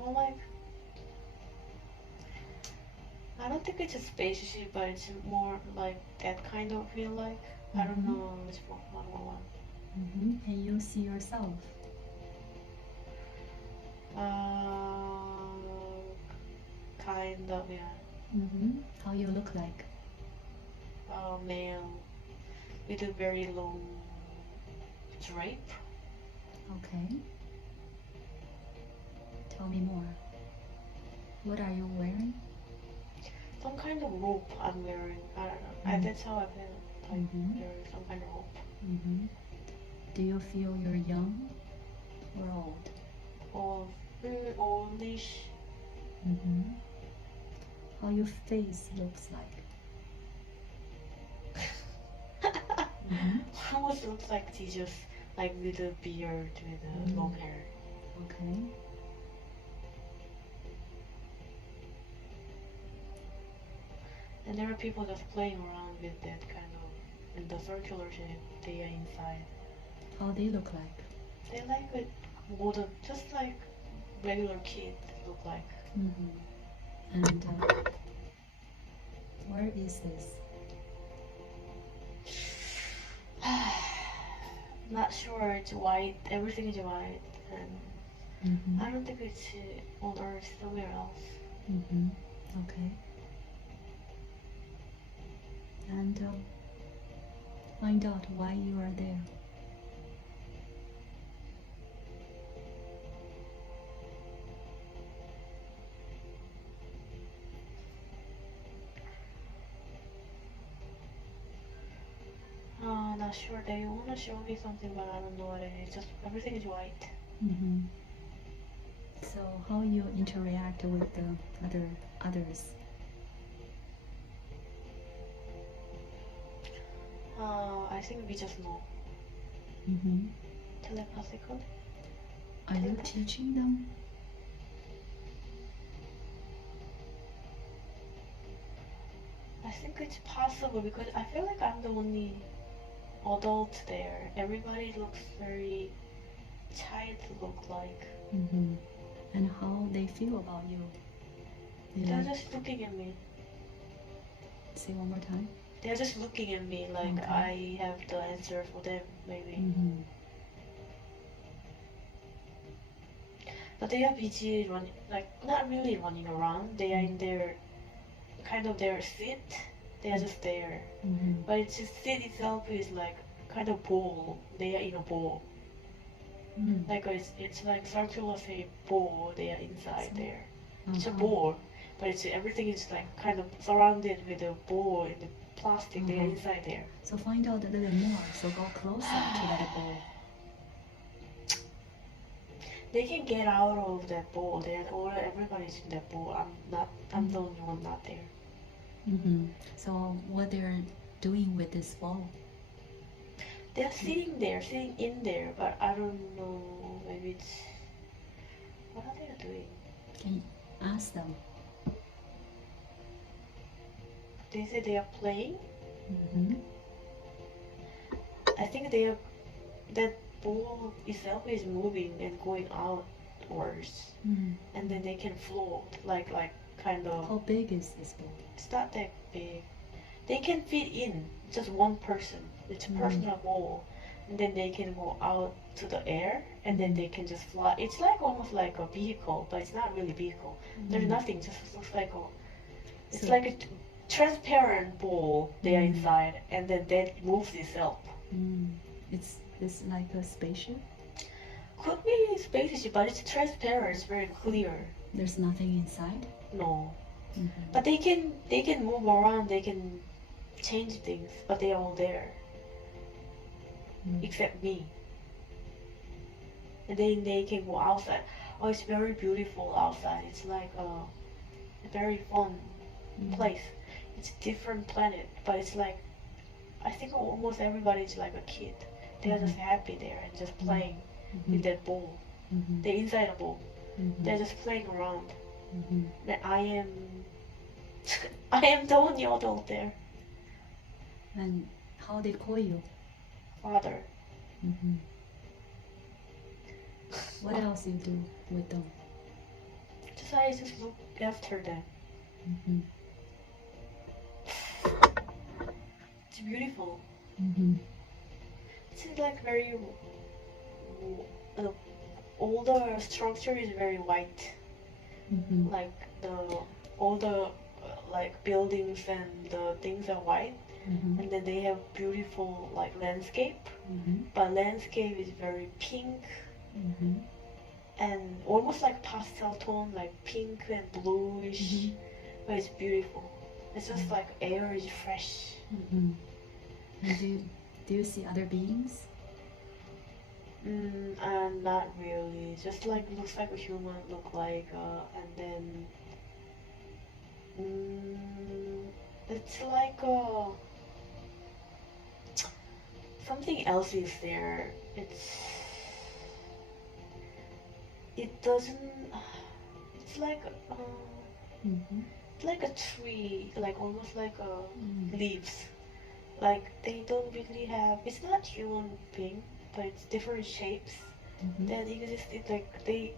More like, I don't think it's a spaceship, but it's more like that kind of feel like. I don't know which one. And you see yourself? Kind of, yeah. How you look like? Male with a very long drape. Okay. Tell me more. What are you wearing? Some kind of rope I'm wearing. I don't know. That's how I feel. Like wearing some kind of rope. Do you feel you're young or old? Or oldish. How your face looks like? Almost looks like Jesus, like with a beard, with long hair. Okay. And there are people just playing around with that kind of, in the circular shape. They are inside. How they look like? They like it modern, just like regular kids look like. And where is this? Not sure. It's white. Everything is white, and I don't think it's on Earth. Somewhere else. Okay. And find out why you are there. Not sure. They want to show me something, but I don't know what it is. Just everything is white. So how you interact with the others? I think we just know. Telepathically. Are you teaching them? I think it's possible because I feel like I'm the only adult there. Everybody looks very child look like. And how they feel about you? They're just looking at me. Say one more time. They're just looking at me like I have the answer for them, maybe. But they are busy running, like not really running around. They are in their kind of their seat. They are just there. But it's just seat itself is like kind of bowl. They are in a bowl. Like it's like circular shape bowl. They are inside there. It's a bowl, but it's everything is like kind of surrounded with a bowl in the plastic. They are inside there. So find out a little more. So go closer to that bowl. They can get out of that bowl. Everybody's in that bowl. I'm the only one not there. So what they're doing with this ball? They're sitting there, sitting in there, but I don't know. Maybe it's what are they doing? Can you ask them? They say they are playing. I think that ball itself is moving and going outwards, and then they can float like kind of. How big is this ball? It's not that big. They can fit in just one person. It's a personal ball, and then they can go out to the air, and then they can just fly. It's like almost like a vehicle, but it's not really a vehicle. There's nothing. Just looks like a. It's like a transparent ball. They are inside, and then that moves itself. It's like a spaceship? Could be a spaceship, but it's transparent. It's very clear. There's nothing inside? No. But they can move around. They can change things, but they are all there. Except me. And then they can go outside. Oh, it's very beautiful outside. It's like a very fun place. It's a different planet, but it's like I think almost everybody is like a kid. They're just happy there and just playing with that ball. They're inside a ball. They're just playing around. And I am the only adult there. And how they call you? Father. What else you do with them? inside, just look after them. Mm-hmm. It's beautiful. Mm-hmm. It's like very the older structure is very white. Mm-hmm. Like the all the like buildings and the things are white, Mm-hmm. and then they have beautiful like landscape. Mm-hmm. But landscape is very pink Mm-hmm. and almost like pastel tone, like pink and bluish. Mm-hmm. But it's beautiful. It's just like air is fresh. Mm-hmm. And do you see other beings? And not really. Just like looks like a human, look like, and then it's like something else is there. It doesn't. It's like Mm-hmm. it's like a tree, like almost like Mm-hmm. leaves. Like they don't really have. It's not human being, but it's different shapes Mm-hmm. that exist. It's like they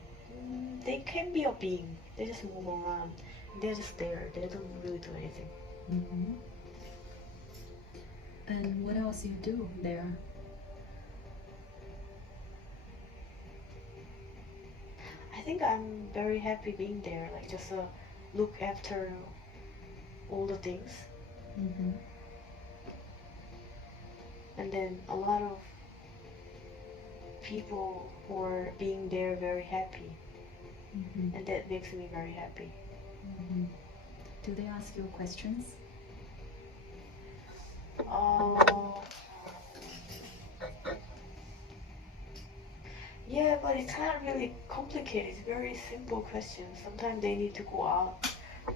can be a being. They just move around. They're just there. They don't really do anything. Mm-hmm. And what else you do there? I think I'm very happy being there. Like just look after all the things, Mm-hmm. and then a lot of people who are being there very happy, Mm-hmm. and that makes me very happy. Mm-hmm. Do they ask you questions? Uh, yeah, but it's not really complicated. It's very simple questions. Sometimes they need to go out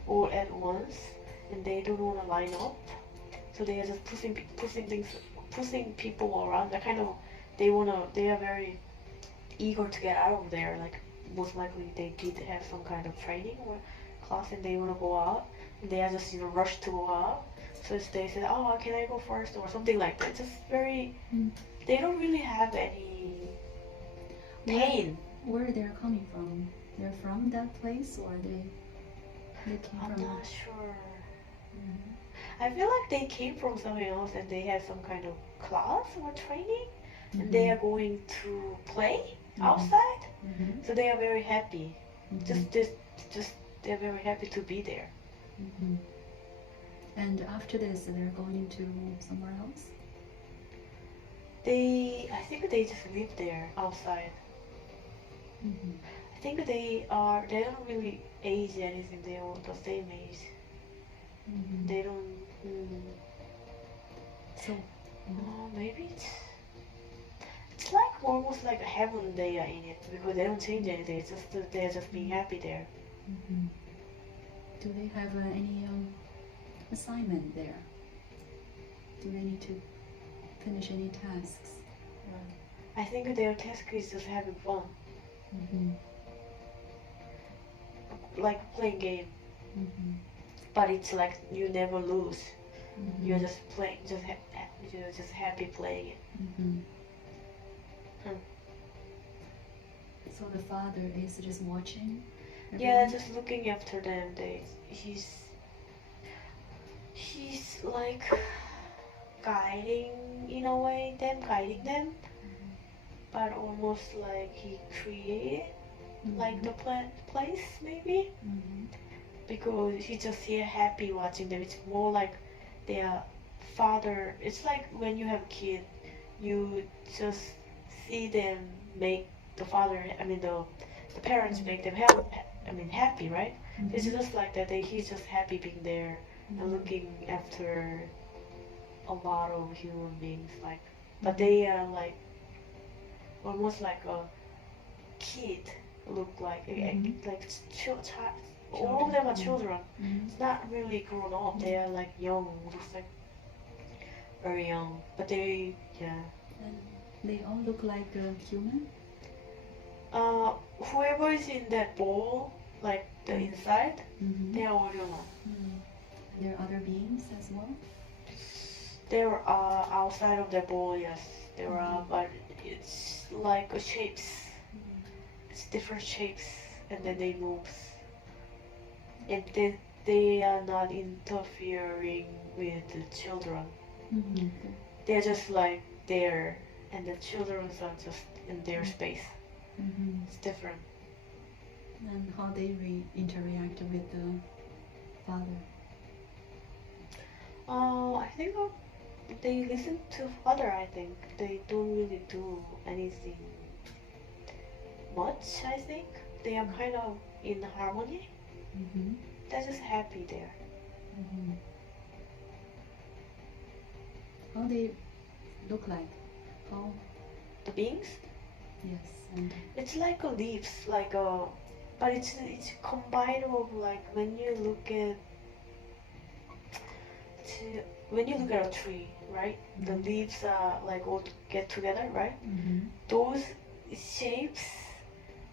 all at once, and they don't want to line up, so they are just pushing people around. They are very eager to get out of there. Like most likely they did have some kind of training or class, and they want to go out, and they are just rushed to go out. So they said, "Oh, can I go first?" or something like that. Just very. Mm. They don't really have any pain. Where they're coming from? They're from that place, or they came I'm from? not sure. Mm-hmm. I feel like they came from somewhere else and they had some kind of class or training, Mm-hmm. and they are going to play Mm-hmm. outside. Mm-hmm. So they are very happy. Mm-hmm. Just they're very happy to be there. Mm-hmm. And after this, they're going to somewhere else? I think they just live there outside. Mm-hmm. I think they don't really age anything. They are the same age. Mm-hmm. They don't. So, Maybe it's like almost like a heaven they are in it because they don't change anything. It's just that they're just being happy there. mm-hmm. Do they have any assignment there? Do they need to finish any tasks? I think their task is just having fun, Mm-hmm. like playing game. Mm-hmm. But it's like you never lose. Mm-hmm. You're just playing, you're just happy playing it. Mm-hmm. Hmm. So the father is just watching? Yeah, everyone? just looking after them. He's like guiding them, but almost like he created like the place maybe, Mm-hmm. because he's just here happy watching them. It's more like their father. It's like when you have a kid, you just see them make the father. I mean the parents make them happy, right? Mm-hmm. It's just like that. He's just happy being there and looking after a lot of human beings. Like, but they are like almost like a kid. Look like child. All of them are children. Mm-hmm. It's not really grown up. They are like young, looks like very young. But yeah. And they all look like a human? Whoever is in that bowl, like the inside, Mm-hmm. they are all human. Mm. There are other beings as well? There are outside of the bowl, yes, there are, but it's like shapes. It's different shapes, and then they move. and they are not interfering with the children. They're just like there, and the children are just in their space. It's different. And how they interact with the father? I think they listen to father. I think they don't really do anything much. I think they are kind of in harmony. They're just happy there. How they look like? How? The beings? Yes. And it's like a leaves, like a, but it's combined of like when you look at a tree, right? The leaves are like all get together, right? Those shapes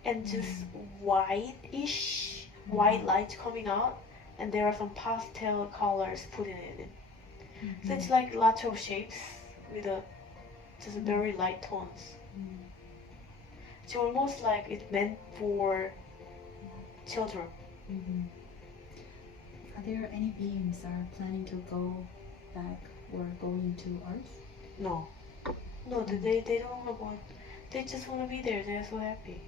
and just whitish, white light coming out, and there are some pastel colors put in it. So it's like lots of shapes with just very light tones. It's almost like it's meant for children. Are there any beings are planning to go back or go into Earth? No. No, they don't want. They just want to be there. They're so happy.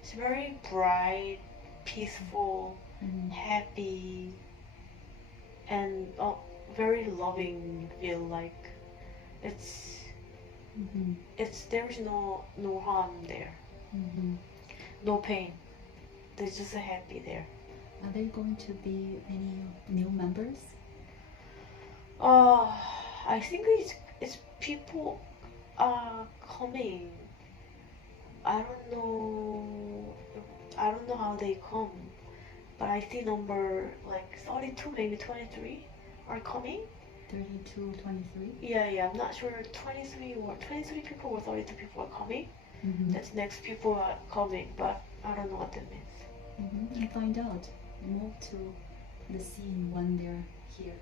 It's very bright, peaceful, happy, and very loving. Feel like it's there's no harm there, no pain. They're just happy there. Are there going to be any new members? I think it's people are coming. I don't know how they come, but I see number like 32, maybe 23 are coming. 32, 23? Yeah, I'm not sure 23 people or 32 people are coming. That's next people are coming, but I don't know what that means. And find out. Move to the scene when they're here.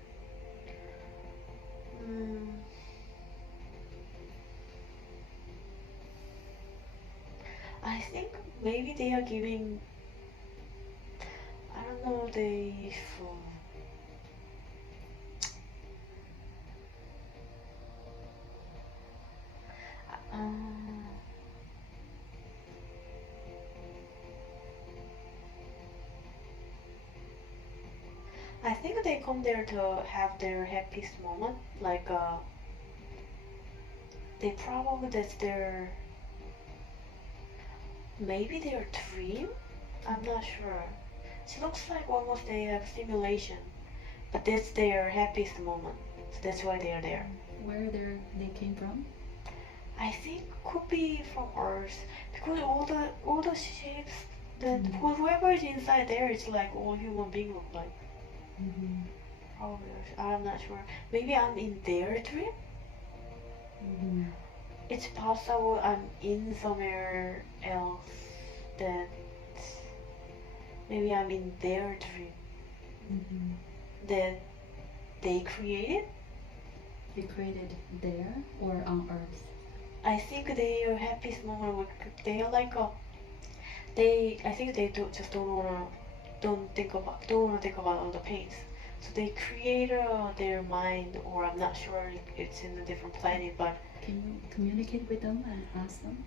I think maybe they are giving, I don't know, I think they come there to have their happiest moment, like they probably that's their, maybe their dream. I'm not sure. It looks like almost they have simulation, but that's their happiest moment. So that's why they are there. Where they came from? I think could be from Earth because all the shapes that whoever is inside there is like all human beings look like. Probably I'm not sure. Maybe I'm in their dream. It's possible I'm in somewhere else that maybe I'm in their dream that they created. They created there or on Earth? I think their happiest moment they are like I think they don't think about all the pains. So they create their mind, or I'm not sure if it's in a different planet, but can you communicate with them and ask them?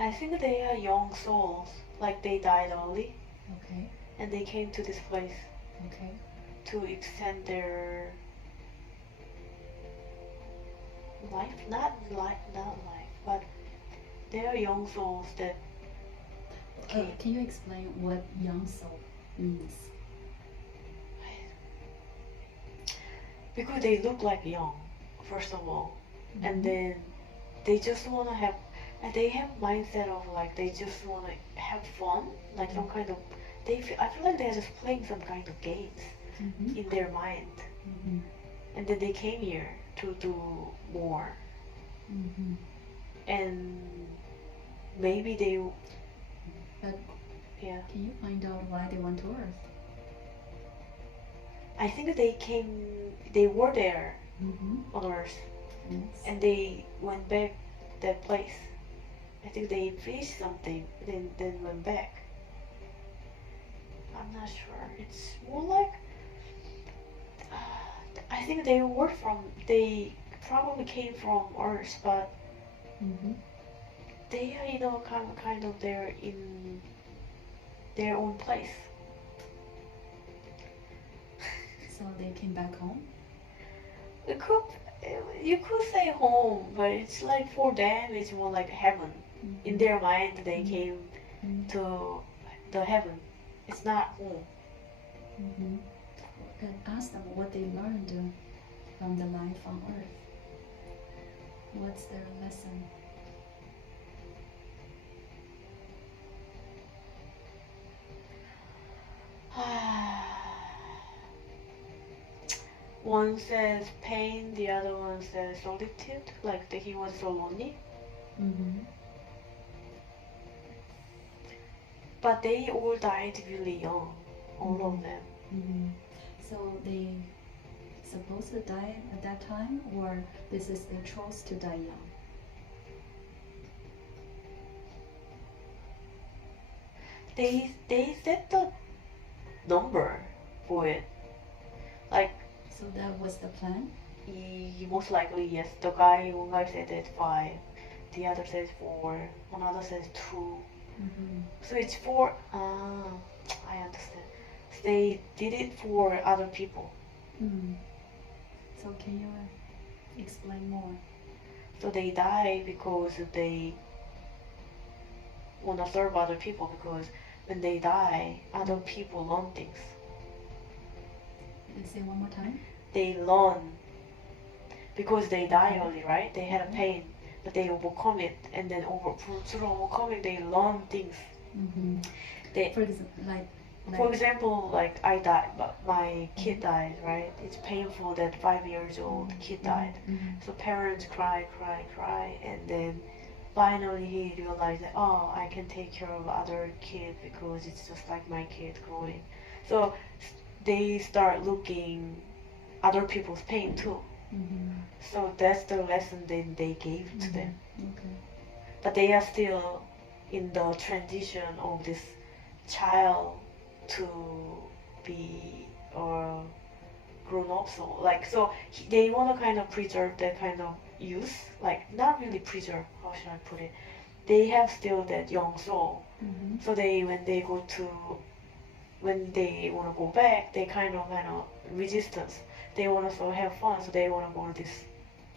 I think they are young souls, like they died early. Okay. And they came to this place. Okay. To extend their life, not life, but they are young souls that. Can you explain what young soul means? Because they look like young, first of all, and then they just want to have And they have mindset of like they just want to have fun, like some kind of. I feel like they're just playing some kind of games in their mind, and then they came here to do more, and maybe they. But Yeah. can you find out why they went to Earth? I think they were there on Earth, Yes. and they went back that place. I think they finished something, then went back. I'm not sure. It's more like I think they probably came from Earth, but they are kind of they're in their own place. So they came back home? You could say home, but it's like for them it's more like heaven. In their mind they came to the heaven. It's not home. And ask them what they learned from the life on Earth. What's their lesson? One says pain, the other one says solitude, like that he was so lonely. But they all died really young, all of them. So they supposed to die at that time, or this is their choice to die young? They set the number for it, like. So that was the plan? Most likely yes. One guy said it's 5, the other says 4, another says 2. So it's 4. I understand. They did it for other people. So can you explain more? So they die because they want to serve other people, because when they die, other people learn things. Say one more time. They learn because they die early, right? They had a pain, but they overcome it, and then through overcoming, they learn things. For example, like I died, but my kid died, right? It's painful that 5 years old kid died. So parents cry, and then finally he realized that, oh, I can take care of other kid because it's just like my kid growing. So they start looking other people's pain too. So that's the lesson they gave to them. But they are still in the transition of this child to be grown up. So they want to kind of preserve that kind of youth, like not really preserve, how should I put it, they have still that young soul. So when they want to go back, they kind of resistance. They want to have fun, so they want to go to this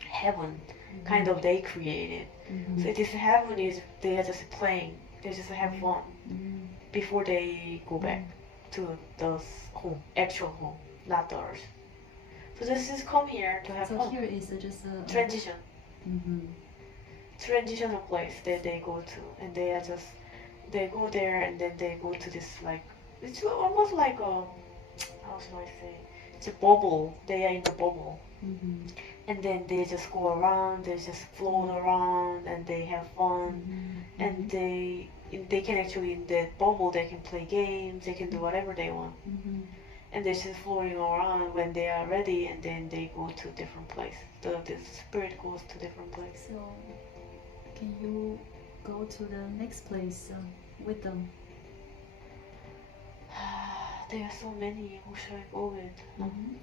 heaven, kind of they created. So this heaven is they are just playing, they just have fun before they go back to the home, actual home, not the earth. So this is come here to have fun. So here is just a transition. Transitional place that they go to, and they go there, and then they go to this, like, it's almost like a, how should I say, it's a bubble. They are in the bubble, and then they just go around, they just float around, and they have fun, and they can actually, in that bubble, they can play games, they can do whatever they want, and they're just floating around when they are ready, and then they go to a different place. The spirit goes to different place. So can you go to the next place with them? There are so many. Who should I go with?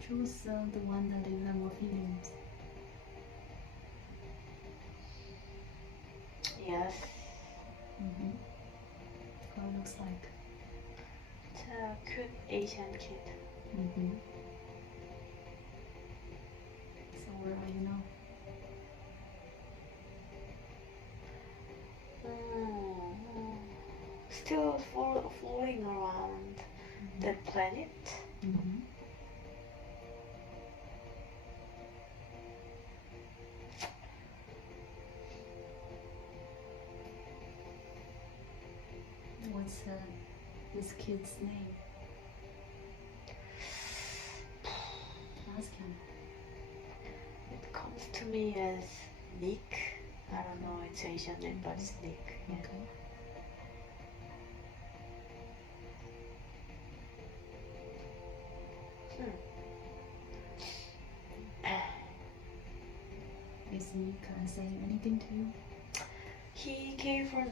Choose the one that you have more feelings. Yes. How it looks like. It's a cute Asian kid. So where are you now? Still floating around that planet. What's this kid's name? Ask him. It comes to me as Nick. I don't know, it's Asian name, but it's Nick. Yeah. Okay. Is he saying anything to you? He came from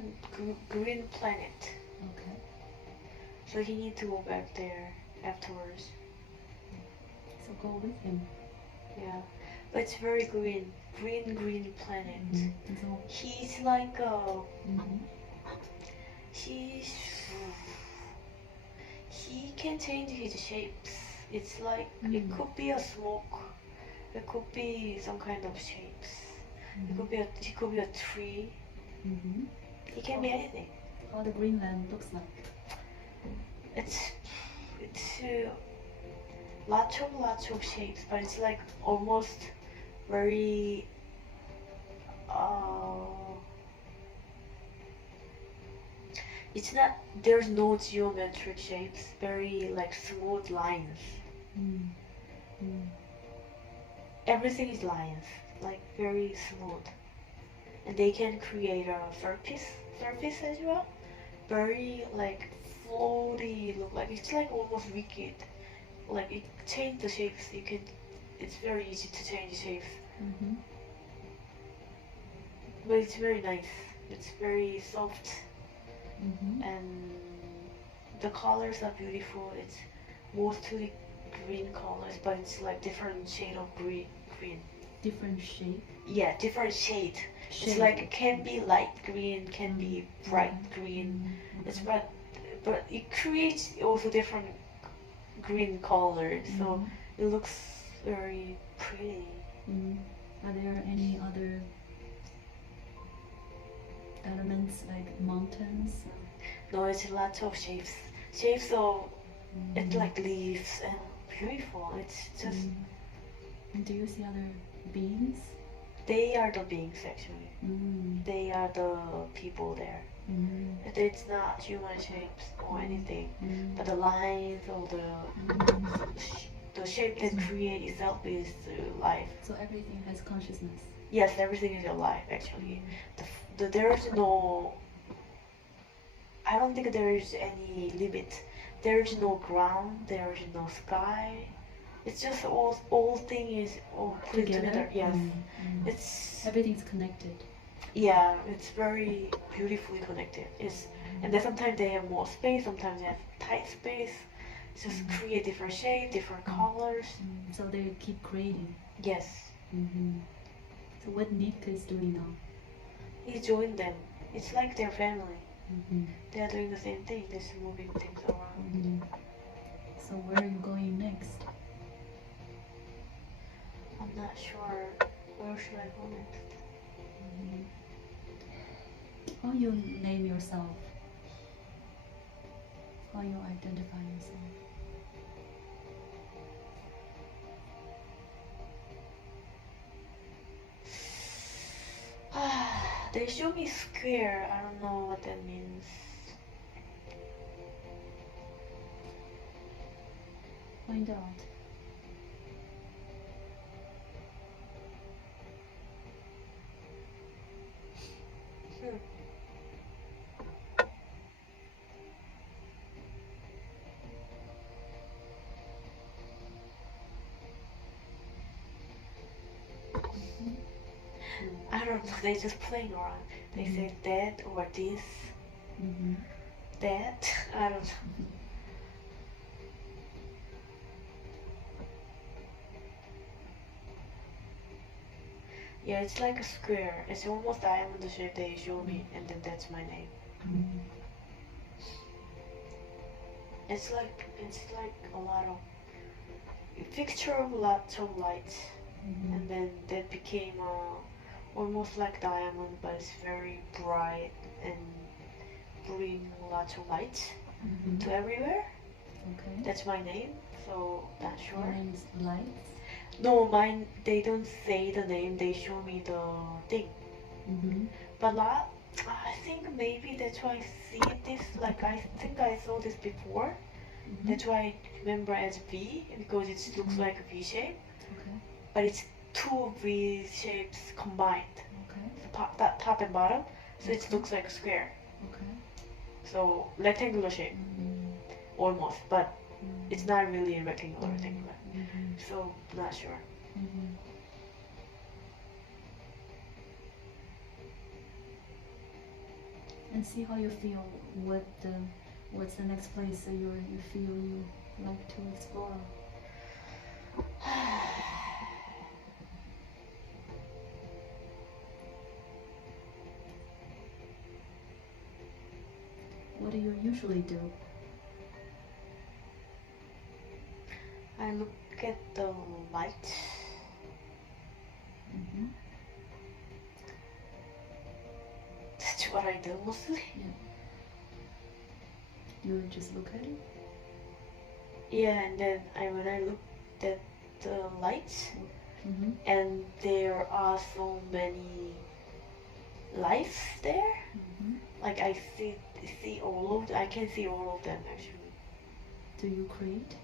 Green Planet, Okay. so he need to go back there afterwards. So go with him. Yeah, but it's very green planet. So, He's like mhm. he can change his shapes. It's like it could be a smoke, it could be some kind of shapes. It could be a tree. It can be anything. How the Greenland looks like. It's lots of shapes, but it's like almost very it's not, there's no geometric shapes, very like smooth lines. Everything is lines, like very smooth, and they can create a surface as well, very like floaty look, like it's like almost wicked, like it change the shapes. It's very easy to change the shapes, but it's very nice. It's very soft, and the colors are beautiful. It's mostly green colors, but it's like different shade of green. Different shape? Yeah, different shade. It's like it can be light green, can be bright green. It's but it creates also different green colors, so it looks very pretty. Are there any other elements like mountains? No, it's lots of shapes. Shapes of it's like leaves and beautiful. It's just Do you see other beings? they are the beings actually. They are the people there. It's not human shapes or anything, but the lines or the shape that create itself is life. So everything has consciousness. Yes, everything is alive actually. There is no. I don't think there is any limit. There is no ground. There is no sky. It's just all thing is all put together. Yes, it's everything's connected. Yeah, it's very beautifully connected. And then sometimes they have more space. Sometimes they have tight space. It's just create different shape, different colors. So they keep creating. Yes. So what Nick is doing now? He joined them. It's like their family. They are doing the same thing. They're just moving things around. So where are you going next? I'm not sure. Where should I go next? How you name yourself? How you identify yourself? They show me square. I don't know what that means. Find out. I don't know. They just playing around. They say that or this. That. I don't know. Yeah, it's like a square. It's almost diamond shape they show me, and then that's my name. It's like a lot of a picture of lots of lights, and then that became almost like diamond, but it's very bright and bring lots of lights to everywhere. Okay. That's my name, so not sure. Your name is Lights? No, mine, they don't say the name, they show me the thing. But I think maybe that's why I see this, like I think I saw this before. That's why I remember as V, because it looks like a V shape. Okay. But it's two V shapes combined. Okay. That top and bottom, so it looks like a square. Okay. So rectangular shape, almost, but it's not really a rectangular. So not sure. And see how you feel. What's the next place you feel you like to explore? What do you usually do? I look at the light. That's what I do mostly. You just look at it? Yeah, and then when I look at the lights, and there are so many lights there. Like I see all of them. I can see all of them actually. Do you create?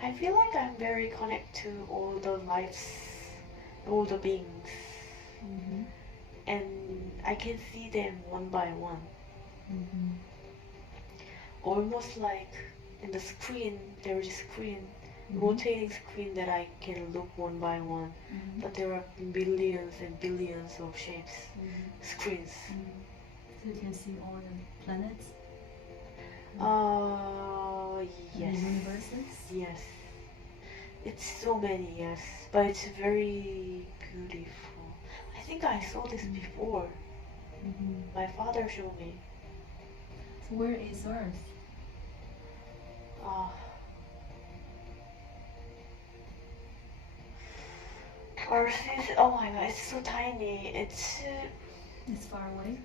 I feel like I'm very connected to all the lights, all the beings, and I can see them one by one. Almost like in the screen, there is a screen, rotating screen that I can look one by one. But there are billions and billions of shapes, screens. So you can see all the planets? Yes. The universes? Yes. It's so many, yes. But it's very beautiful. I think I saw this before. My father showed me. So where is Earth? Earth is, oh my god, it's so tiny. It's far away?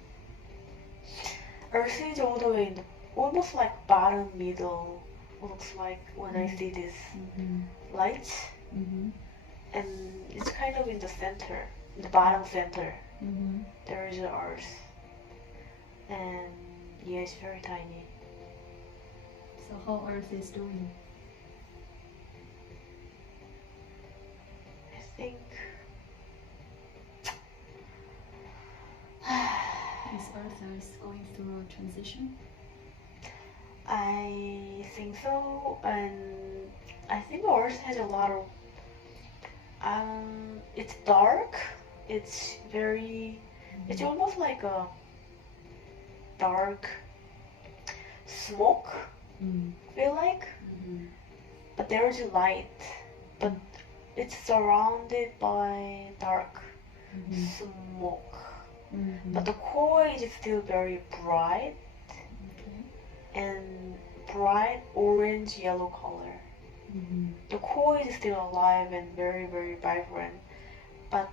Earth is all the way in the, almost like bottom middle. Looks like when I see this light. And it's kind of in the center, in the bottom center. There is the Earth. And yeah, it's very tiny. So how Earth is doing? I think Is Earth is going through a transition? I think so, and I think Earth has a lot of it's dark. It's very it's almost like a dark smoke, feel like, but there's light, but it's surrounded by dark smoke, but the core is still very bright and bright orange yellow color. The core is still alive and very very vibrant, but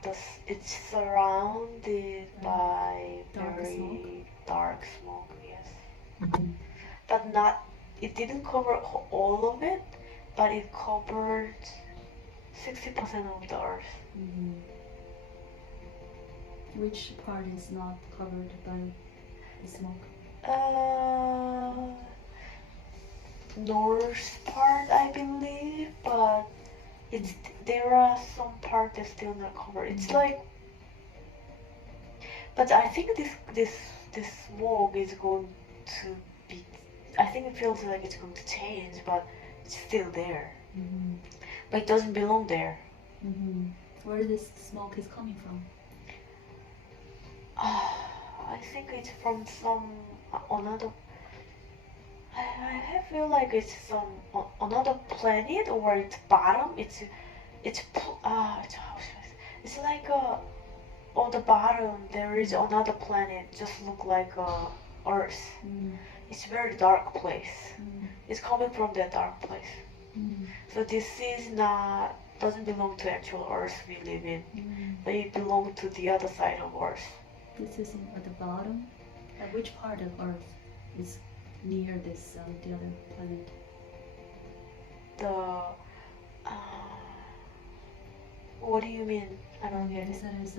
it's surrounded by very dark smoke. Yes. But not, it didn't cover all of it, but it covered 60% of the Earth. Which part is not covered by the smoke? North part, I believe, but there are some parts that's still not covered. It's like, but I think this smoke is going to be. I think it feels like it's going to change, but it's still there. But it doesn't belong there. Where this smoke is coming from? I think it's from some another. I feel like it's some another planet, or its bottom. It's like on the bottom there is another planet, just look like Earth. It's a very dark place. It's coming from that dark place. So this is not, doesn't belong to actual Earth we live in, but it belongs to the other side of Earth. This is at the bottom. At which part of Earth is near this the other planet? What do you mean? I don't get it. Is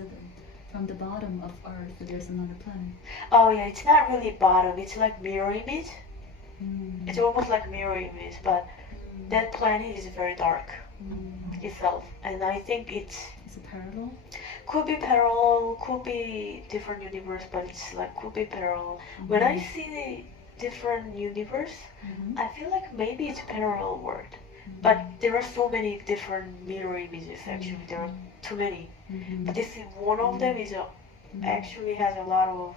from the bottom of Earth, there's another planet. Oh yeah, it's not really bottom. It's like mirror image. Mm. It's almost like mirror image, but that planet is very dark itself, and I think it's Is it parallel? could be parallel, could be different universe, but it's like could be parallel. When I see the different universe, I feel like maybe it's parallel world, but there are so many different mirror images. Actually, there are too many. But this is one of them is actually has a lot of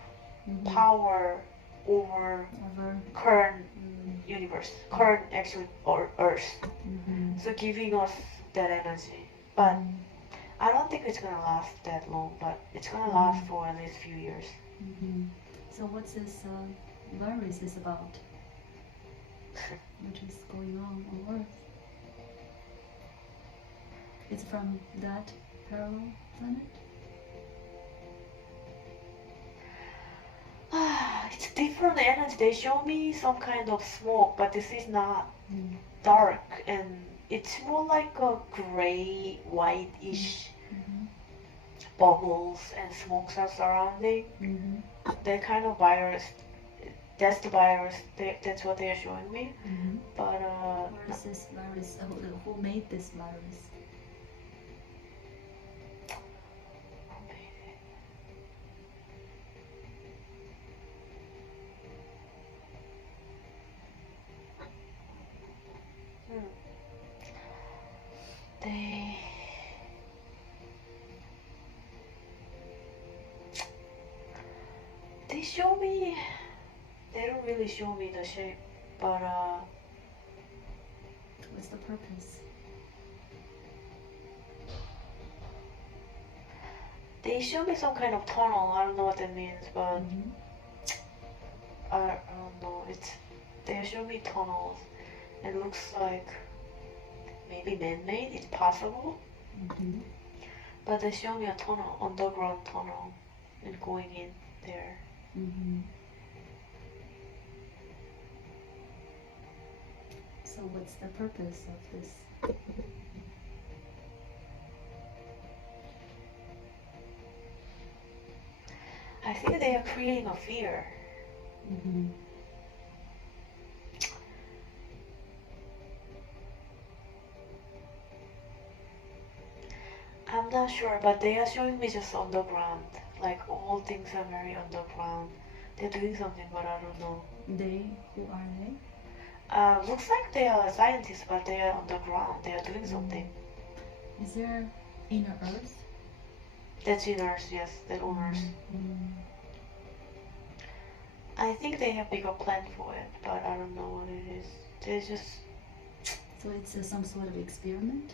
power over current universe, current actually or Earth. So giving us that energy, but I don't think it's gonna last that long. But it's gonna last for at least few years. So what's this virus is about? What is going on Earth? It's from that parallel planet? It's different energy. They show me some kind of smoke, but this is not dark, and it's more like a gray, whitish bubbles and smokes are surrounding. That kind of virus. That's the virus. That's what they are showing me. But What is this virus? Who made this virus? they show me. They don't really show me the shape, but What's the purpose? they show me some kind of tunnel. I don't know what that means, but I don't know. They show me tunnels. It looks like maybe man-made. It's possible, but they show me a tunnel, underground tunnel, and going in there. So what's the purpose of this? I think they are creating a fear. I'm not sure, but they are showing me just underground. Like all things are very underground. They're doing something, but I don't know. They? Who are they? Looks like they are scientists, but they are underground. They are doing something. Is there inner Earth? That's in Earth, yes, that's on Earth. I think they have bigger plan for it, but I don't know what it is. They just. So it's some sort of experiment?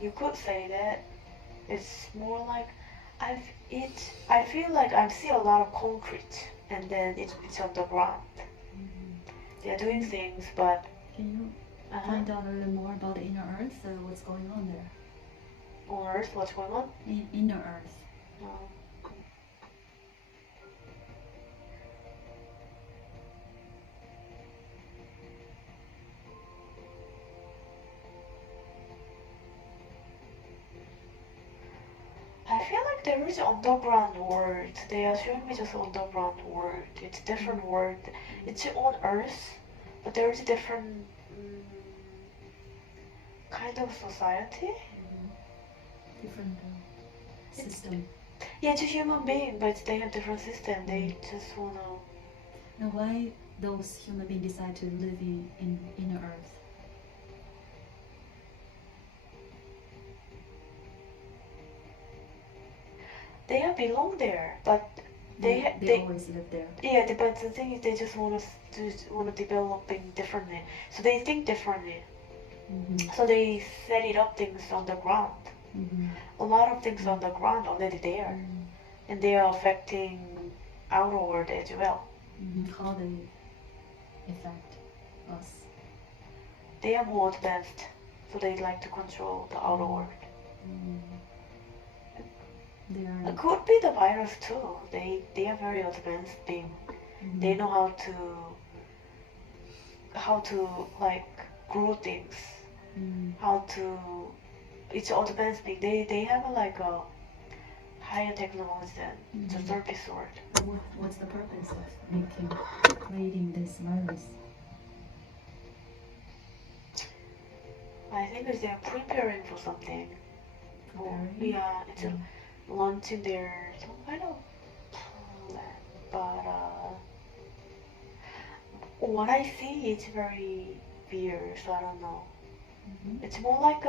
You could say that. It's more like I feel like I see a lot of concrete, and then it's underground. They're doing things, but Can you find out a little more about the inner Earth? What's going on there? on Earth, what's going on? Inner Earth. I feel like there is underground world. They are showing me just underground world. It's different world. It's on Earth, but there is a different kind of society. Different system. Yeah, it's a human being, but they have different system. They just wanna. Now, why those human beings decide to live in inner Earth? They belong there, but They always live there. yeah. But the thing is, they just wanna developing differently. So they think differently. So they set it up things on the ground. A lot of things on the ground already there, and they are affecting outer world as well. How they affect us? They are more advanced, so they like to control the outer world. It could be the virus too. They are very advanced being. They know how to like grow things, how to it's advanced being. They have like a higher technology than the surface sword. What's the purpose of creating this virus? I think they're preparing for something. Preparing? Yeah, it's launching their some kind of plan. But what I see is very weird, so I don't know. It's more like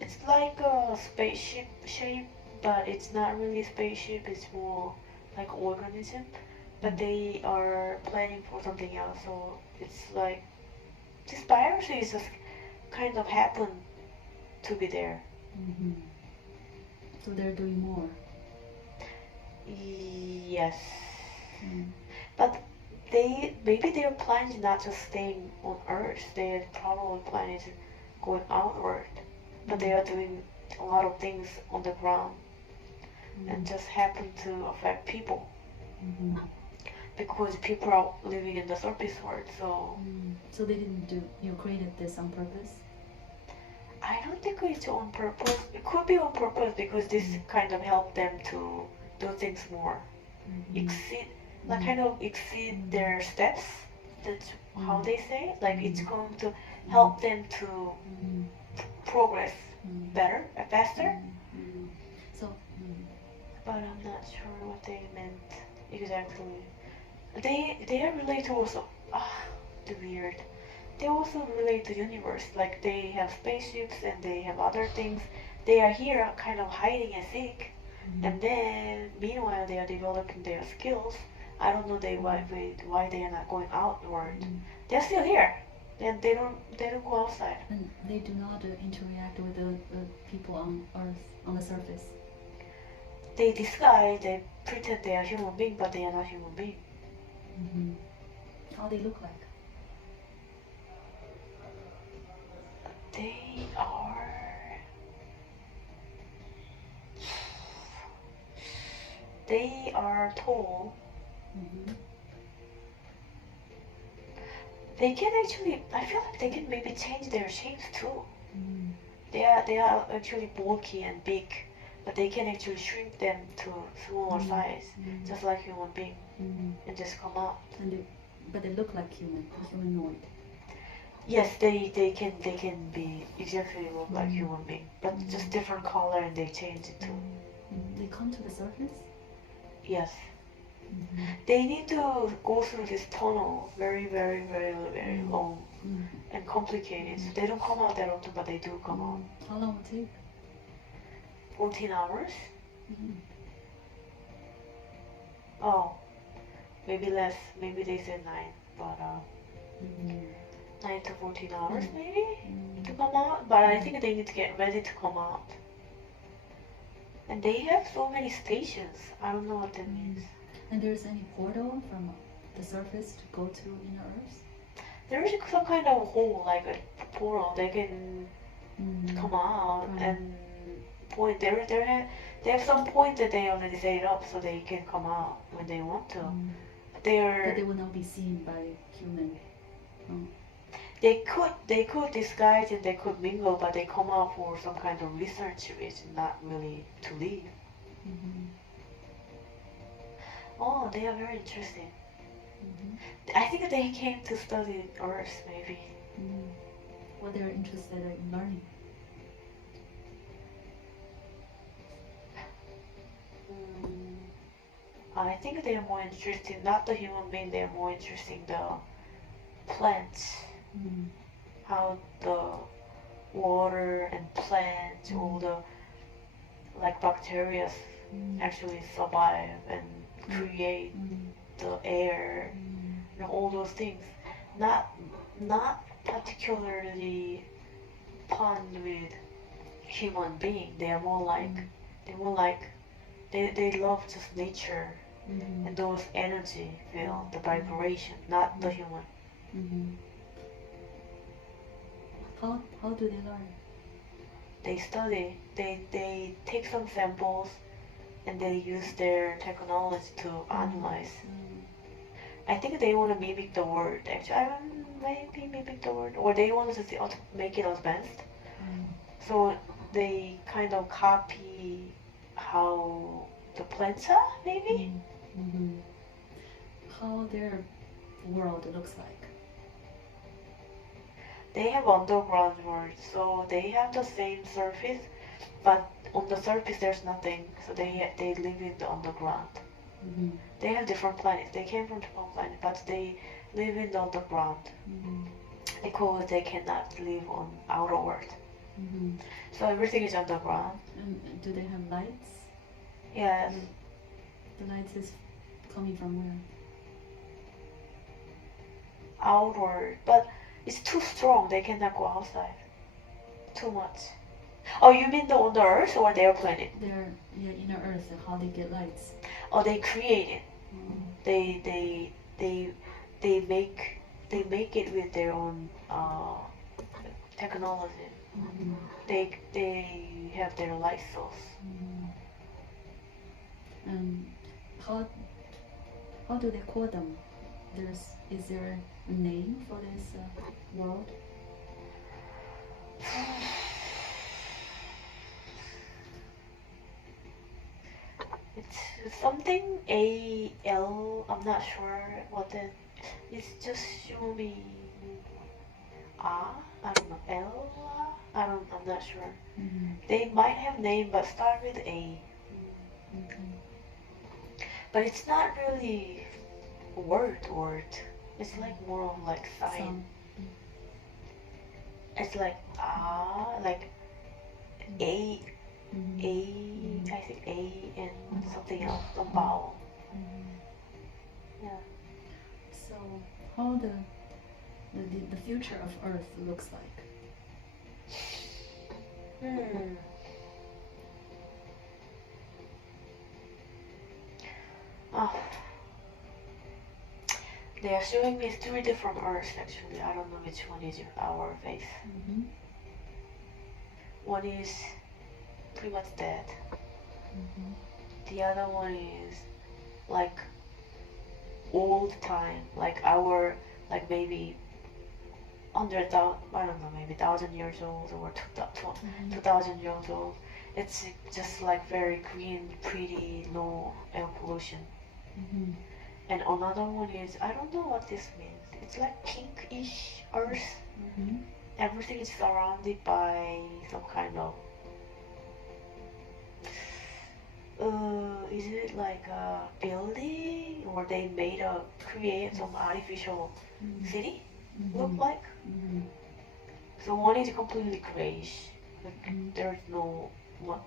it's like a spaceship shape, but it's not really a spaceship. It's more like organism. But they are planning for something else. So it's like this virus is just kind of happen to be there. So they're doing more. Yes. But maybe their plan is not just staying on Earth. Their probably plan is going outward. But they are doing a lot of things on the ground and just happen to affect people. Because people are living in the surface world, so. So they didn't created this on purpose? I don't think it's on purpose. It could be on purpose because this kind of helped them to do things more. Exceed their steps. That's how they say it. Like it's going to help them to progress better and faster. So. But I'm not sure what they meant exactly. They are related also. The weird. They also relate to universe. Like they have spaceships and they have other things. They are here kind of hiding, I think. And then meanwhile they are developing their skills. I don't know why they are not going outward. They're still here. And they don't go outside. And they do not interact with the people on Earth, on the surface. They disguise. They pretend they are human beings, but they are not human beings. How they look like? They are tall. They can actually, I feel like they can maybe change their shapes too. They are actually bulky and big, but they can actually shrink them to smaller size, just like human being, and just come out. But they look like humanoid. Yes, they can be exactly look like human being, but just different color and they change it too. They come to the surface? Yes. They need to go through this tunnel, very, very, very, very long and complicated. So they don't come out that often, but they do come out. How long will it take? 14 hours? Oh, maybe less. Maybe they said 9, but 9 to 14 hours maybe to come out. But I think they need to get ready to come out. And they have so many stations. I don't know what that means. And there's any portal from the surface to go to inner Earth? There is some kind of hole, like a portal. They can come out and point. They have some point that they already set up so they can come out when they want to. But they will not be seen by human. They could disguise and they could mingle, but they come out for some kind of research, which is not really to leave. Oh, they are very interesting. I think they came to study Earth, maybe. What they're interested in learning. I think they are more interested, not the human being, they are more interested in the plants. How the water and plants, all the like bacteria actually survive and create the air and all those things. Not particularly fond with human being. They are more like they love just nature and those energy feel the vibration, not the human. How do they learn? They study. They take some samples and they use their technology to analyze. I think they want to mimic the word. Actually, I'm maybe the word, or they wanted to make it advanced. So they kind of copy how the plants are, maybe. How their world looks like. They have underground world, so they have the same surface, but on the surface there's nothing. So they live in the underground. They have different planets. They came from different planets, but they live in the underground because they cannot live on outer world. So everything is underground. And do they have lights? Yes. The lights is coming from where? Outward, but it's too strong. They cannot go outside. Too much. Oh, you mean on the Earth or their planet? They're in the Earth. How they get lights? Oh, they create it. They make it with their own technology. They have their light source. And how do they call them? Is there a name for this world? It's something AL. I'm not sure what that. It's just show me. I don't know. L. I'm not sure. They might have name, but start with A. But it's not really word. It's like more of like sign. It's like like A. I think A and something else, a vowel. Yeah. So how the future of Earth looks like? They are showing me 3 different Earths actually. I don't know which one is our face. One is pretty much dead. The other one is like old time, like our, like maybe 100,000, I don't know, maybe 1,000 years old or 2,000 years old. It's just like very green, pretty, no air pollution. And another one is, I don't know what this means. It's like pinkish earth. Everything is surrounded by some kind of is it like a building or they create some artificial city look like? So one is completely grayish, like there's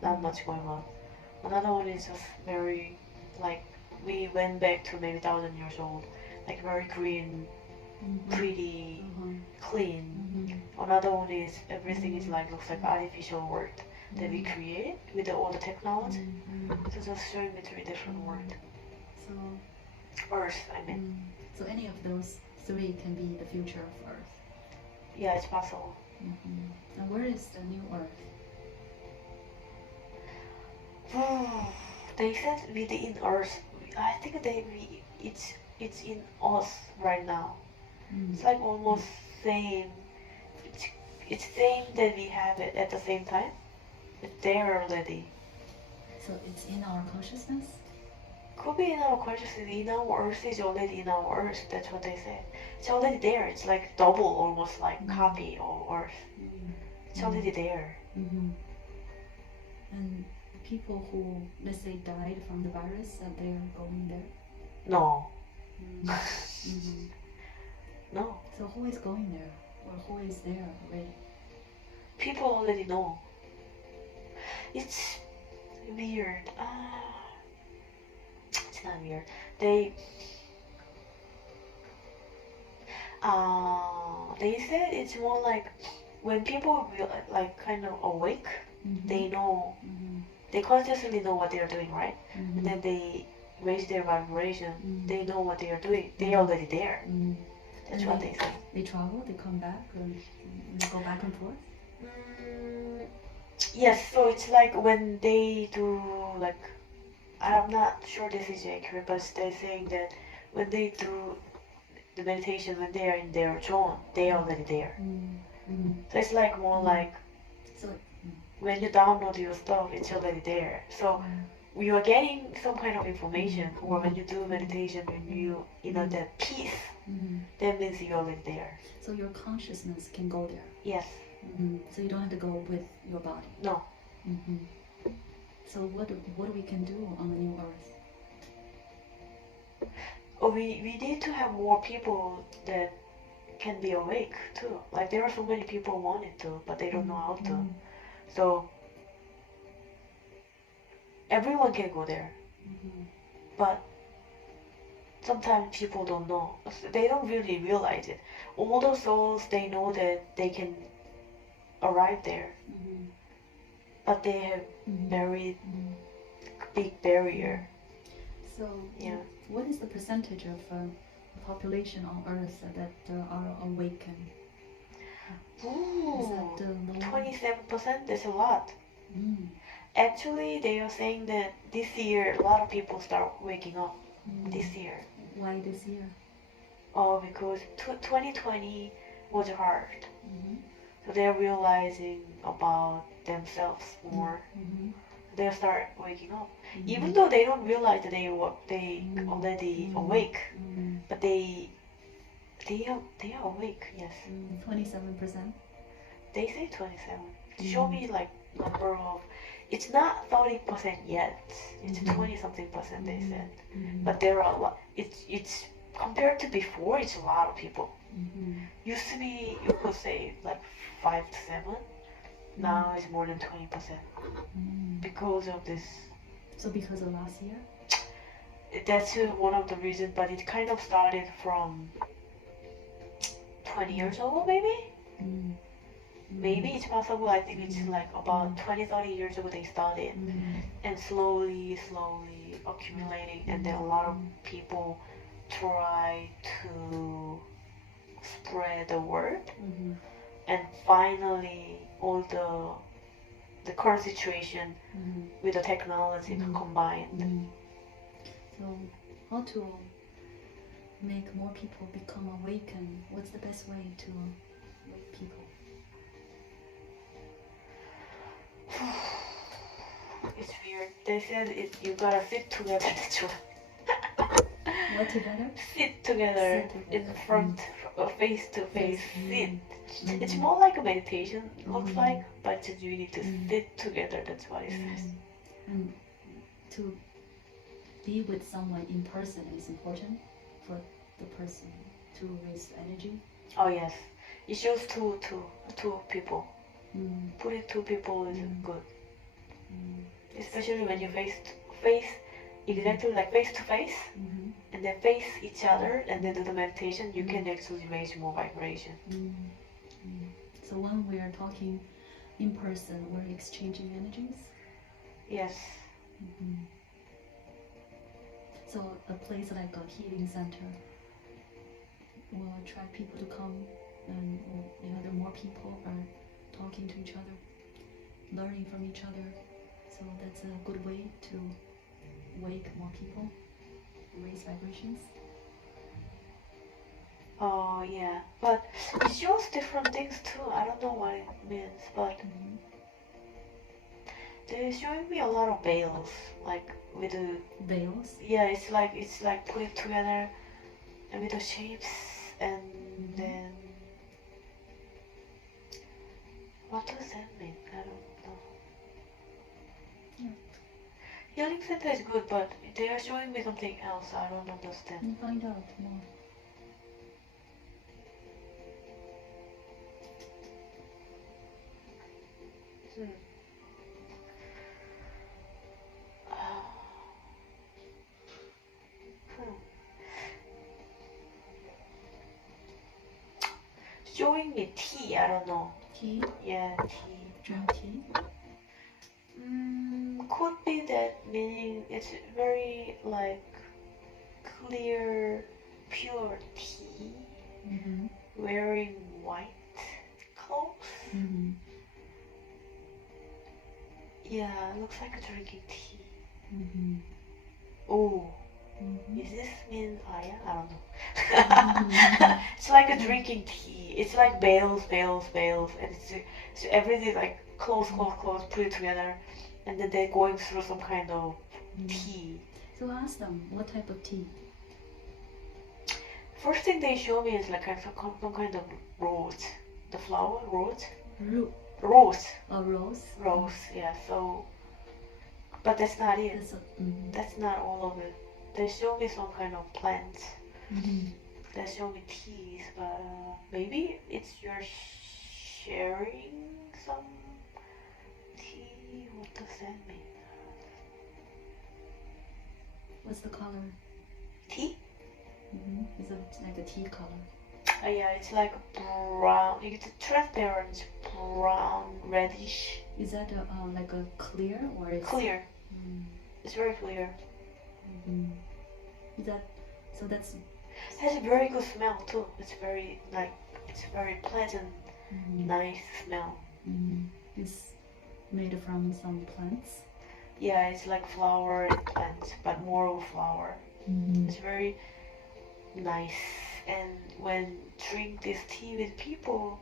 not much going on. Another one is just very like we went back to maybe 1,000 years old, like very green, pretty, clean. Another one is everything is like looks like artificial world that we created with all the technology. So just showing me 3 different worlds. So Earth, I mean. So any of those 3 can be the future of Earth. Yeah, it's possible. And where is the new Earth? They said within Earth. I think it's in us right now. It's like almost same. It's same that we have it at the same time. It's there already. So it's in our consciousness? Could be in our consciousness. In our Earth is already in our Earth. That's what they say. It's already there. It's like double, almost like copy of Earth. It's already there. And people who, let's say, died from the virus, that they're going there? No. No. So who is going there? Or who is there already? People already know. It's weird. It's not weird. They said it's more like when people like kind of awake, they know, they consciously know what they're doing, right? And then they raise their vibration. They know what they are doing. They're already there. That's what they say. They travel, they come back, or they go back and forth? Yes, so it's like when they do like, I'm not sure this is accurate, but they're saying that when they do the meditation when they are in their zone, they are already there. So it's like more like So when you download your stuff, it's already there. So you are getting some kind of information, or when you do meditation, when you that peace, that means you're already there. So your consciousness can go there. Yes. So you don't have to go with your body. No. So what we can do on the new earth? Oh, we need to have more people that can be awake too. Like there are so many people wanting to, but they don't know how to. So everyone can go there, but sometimes people don't know. They don't really realize it. All those souls, they know that they can arrive there, but they have very big barrier. So yeah. What is the percentage of the population on Earth that are awakened? Ooh, 27%. That's a lot. Actually, they are saying that this year a lot of people start waking up. This year. Why this year? Oh, because 2020 was hard. So they're realizing about themselves more. They start waking up, even though they don't realize that they already awake, but they are awake. Yes. 27%. They say 27. Show me like number of. It's not 30% yet. It's 20-something%. They said, but there are a lot. It's compared to before. It's a lot of people. Used to be you could say like 5 to 7. Now it's more than 20% because of this. So because of last year? That's one of the reasons, but it kind of started from 20 years ago, maybe? Maybe it's possible. I think it's like about 20-30 years ago they started, and slowly accumulating, and then a lot of people try to spread the word, and finally all the current situation with the technology combined. So how to make more people become awakened? What's the best way to wake people? It's weird. They said you gotta sit together. What together? Sit together in front, face to face. Sit. It's more like a meditation, looks like, but you need to sit together. That's what it says. And to be with someone in person is important for the person to raise energy. Oh yes, it shows two people. Putting 2 people is good, especially when you face exactly like face to face, and then face each other, and then do the meditation. You can actually raise more vibration. So when we are talking in person, we're exchanging energies. Yes. So a place like a healing center will attract people to come, and the more people are talking to each other, learning from each other. So that's a good way to wake more people, raise vibrations. Oh yeah, but it shows different things too. I don't know what it means, but they're showing me a lot of veils, like with the veils. Yeah, it's like put it together, and with the shapes, and then what does that mean? I don't know. Healing center is good, but they are showing me something else. I don't understand. Can you find out more? Showing me tea, I don't know. Tea? Yeah, tea. Drink tea? Could be that meaning it's very like clear, pure tea. Wearing white clothes. Yeah, it looks like drinking tea. Oh, Is this mean Aya? I don't know. It's like a drinking tea. It's like bales, and it's everything like close, put it together, and then they're going through some kind of tea. So ask them what type of tea. First thing they show me is like some kind of rose. The flower, rose? Rose. A rose? Rose, yeah. So, but that's not it. That's not all of it. They show me some kind of plants. They show me teas, but maybe it's you're sharing some tea. What does that mean? What's the color? Tea? Is it like a tea color? Yeah, it's like brown. It's transparent, brown, reddish. Is that like a clear or it's clear? It's very clear. Is that so? That's it has a very good smell too. It's very pleasant, nice smell. It's made from some plants. Yeah, it's like flower and plants, but more of flower. It's very nice. And when drink this tea with people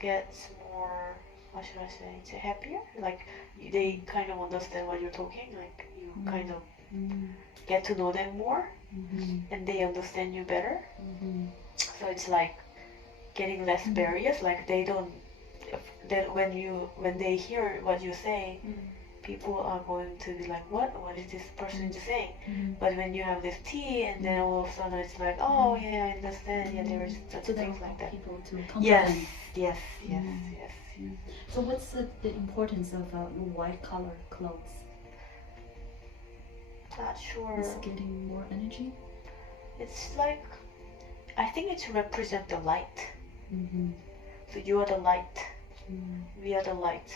get more, how should I say, it's happier. Like they kind of understand what you're talking. Like you kind of get to know them more, and they understand you better. So it's like getting less barriers. Like they don't. That when they hear what you say, people are going to be like, what is this person saying? But when you have this tea, and then all of a sudden it's like, oh yeah, I understand. Yeah, there is such things like that. People to comprehend. Yes. So what's the importance of white color clothes? Not sure. It's getting more energy. It's like, I think it represents the light. So you are the light. We are the light.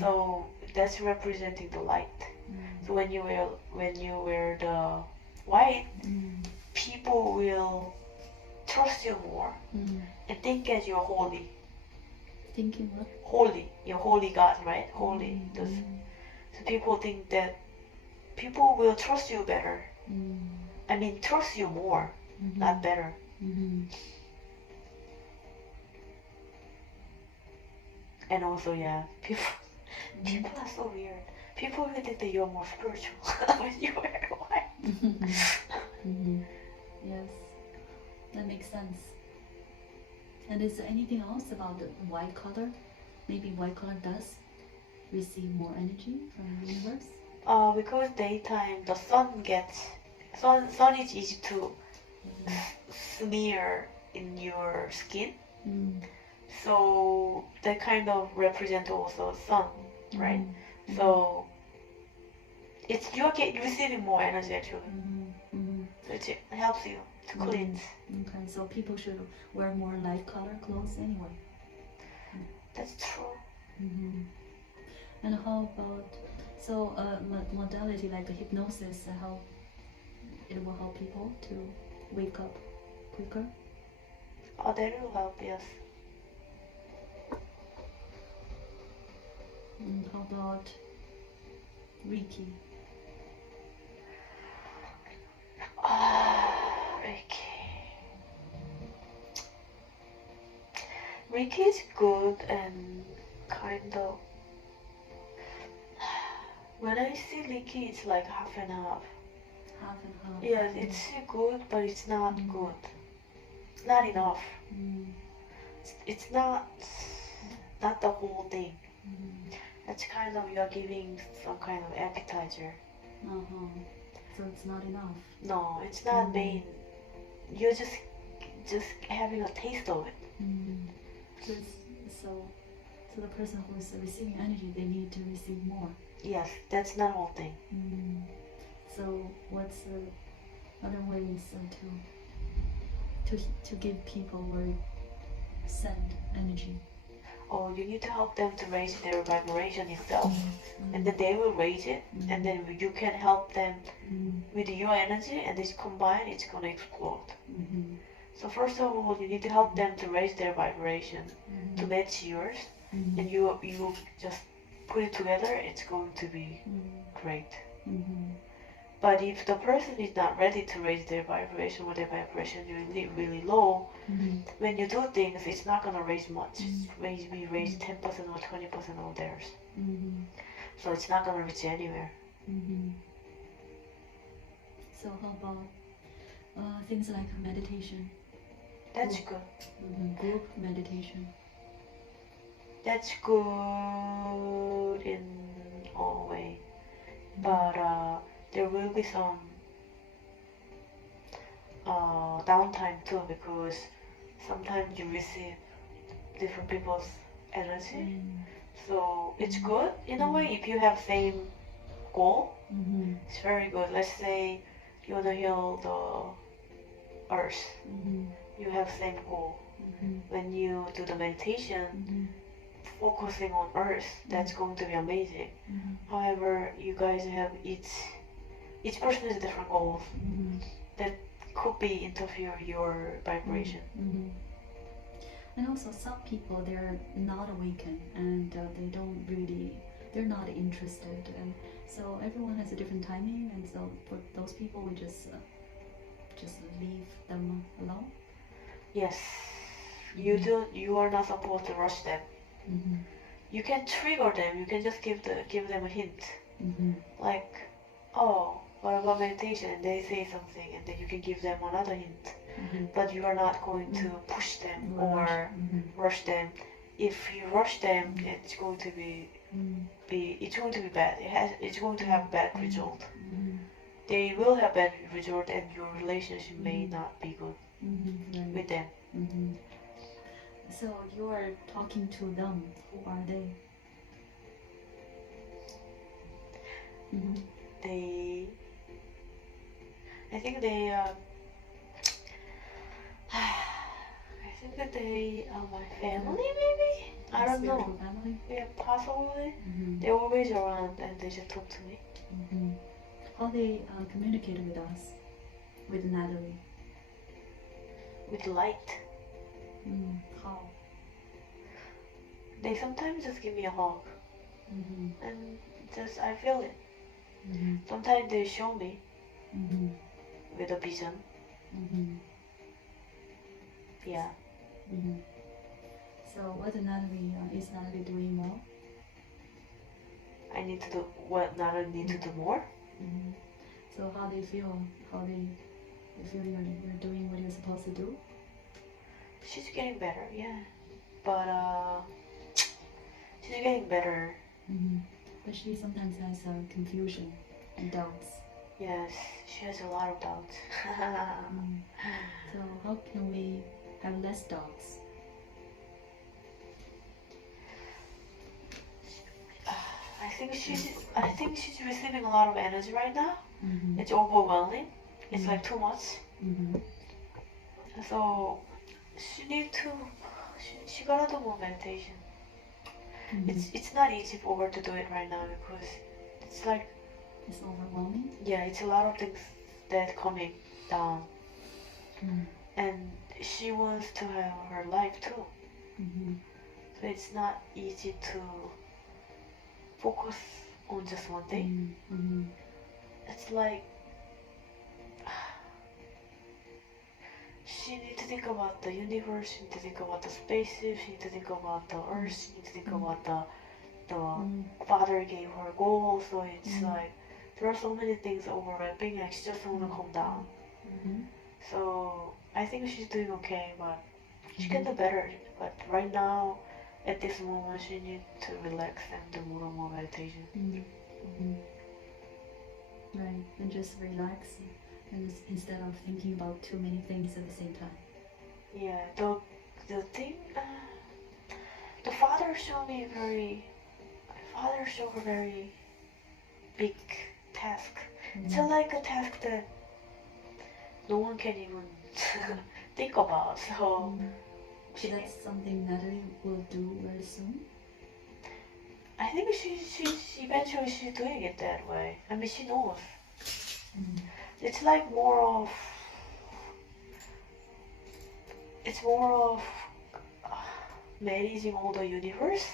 So that's representing the light. So when you wear the white, people will trust you more and think that you're holy. Thinking what? Holy, you're holy God, right? Holy. So people think that people will trust you better. I mean, trust you more, not better. And also, yeah, people are so weird. People will think that you're more spiritual when you wear white. Yes, that makes sense. And is there anything else about the white color? Maybe white color does receive more energy from the universe? Because daytime, the sun is easy to smear in your skin. So that kind of represents also sun, right? So you're receiving more energy actually. So it helps you to cleanse. Okay, so people should wear more light color clothes anyway. That's true. And how about modality like hypnosis? How it will help people to wake up quicker? Oh, that will help, yes. And how about Reiki? Reiki is good and kind of. When I see Reiki, it's like half and half. Half and half. Yeah, it's good, but it's not good. It's not enough. It's not the whole thing. That's kind of you're giving some kind of appetizer. So it's not enough. No, it's not main. You're just having a taste of it. So the person who is receiving energy, they need to receive more. Yes, that's not the whole thing. So what's the other ways to give people or send energy? Oh, you need to help them to raise their vibration itself, and then they will raise it, and then you can help them with your energy, and this combined, it's gonna explode. So first of all, you need to help them to raise their vibration to match yours, and you just put it together. It's going to be great. But if the person is not ready to raise their vibration, or their vibration is really, really low, when you do things, it's not gonna raise much. Maybe raise 10% or 20% of theirs. So it's not gonna reach anywhere. So how about things like meditation? That's good. Group meditation. That's good in all way. But there will be some downtime too, because sometimes you receive different people's energy. So it's good in a way if you have same goal. It's very good. Let's say you wanna heal the earth. You have same goal. When you do the meditation, focusing on earth, that's going to be amazing. However, you guys have each person has different goals that could be interfere your vibration. And also some people, they're not awakened, and they're not interested, and so everyone has a different timing, and so for those people we just leave them alone. Yes, you are not supposed to rush them. You can trigger them. You can just give them a hint, like, oh, what about meditation? And they say something, and then you can give them another hint. But you are not going to push them or rush them. If you rush them, it's going to be bad. It's going to have bad result. They will have bad result, and your relationship may not be good with them. So you are talking to them. Who are they? I think that they are my family, maybe? I don't know. Family? Yeah, possibly. They're always around, and they just talk to me. How they communicate with us, with Natalie? With light. How? They sometimes just give me a hug, and just I feel it. Sometimes they show me with a vision. Yeah. So what Natalie is Natalie doing well? I need to do what Natalie need to do more. So how they feel? How they feel you're doing what you're supposed to do? She's getting better, yeah. But she's getting better. But she sometimes has confusion and doubts. Yes, she has a lot of doubts. So how can we have less doubts? I think she's receiving a lot of energy right now. It's overwhelming. It's like too much. So she gotta do more meditation. It's not easy for her to do it right now, because it's like, it's overwhelming. Yeah, it's a lot of things that coming down, and she wants to have her life too. So it's not easy to focus on just one thing. It's like she needs to think about the universe, she needs to think about the spaceship, she needs to think about the earth, she needs to think about the father gave her goal. So it's like there are so many things overlapping, and she just wanna calm down. So I think she's doing okay, but she can do better. But right now, at this moment, she needs to relax and do more meditation. Right, and just relax, and instead of thinking about too many things at the same time. Yeah, the thing, the father showed a very big task. It's like a task that no one can even think about. So that's something Natalie will do very soon. I think she's eventually she's doing it that way. I mean, she knows. It's like more of managing all the universe.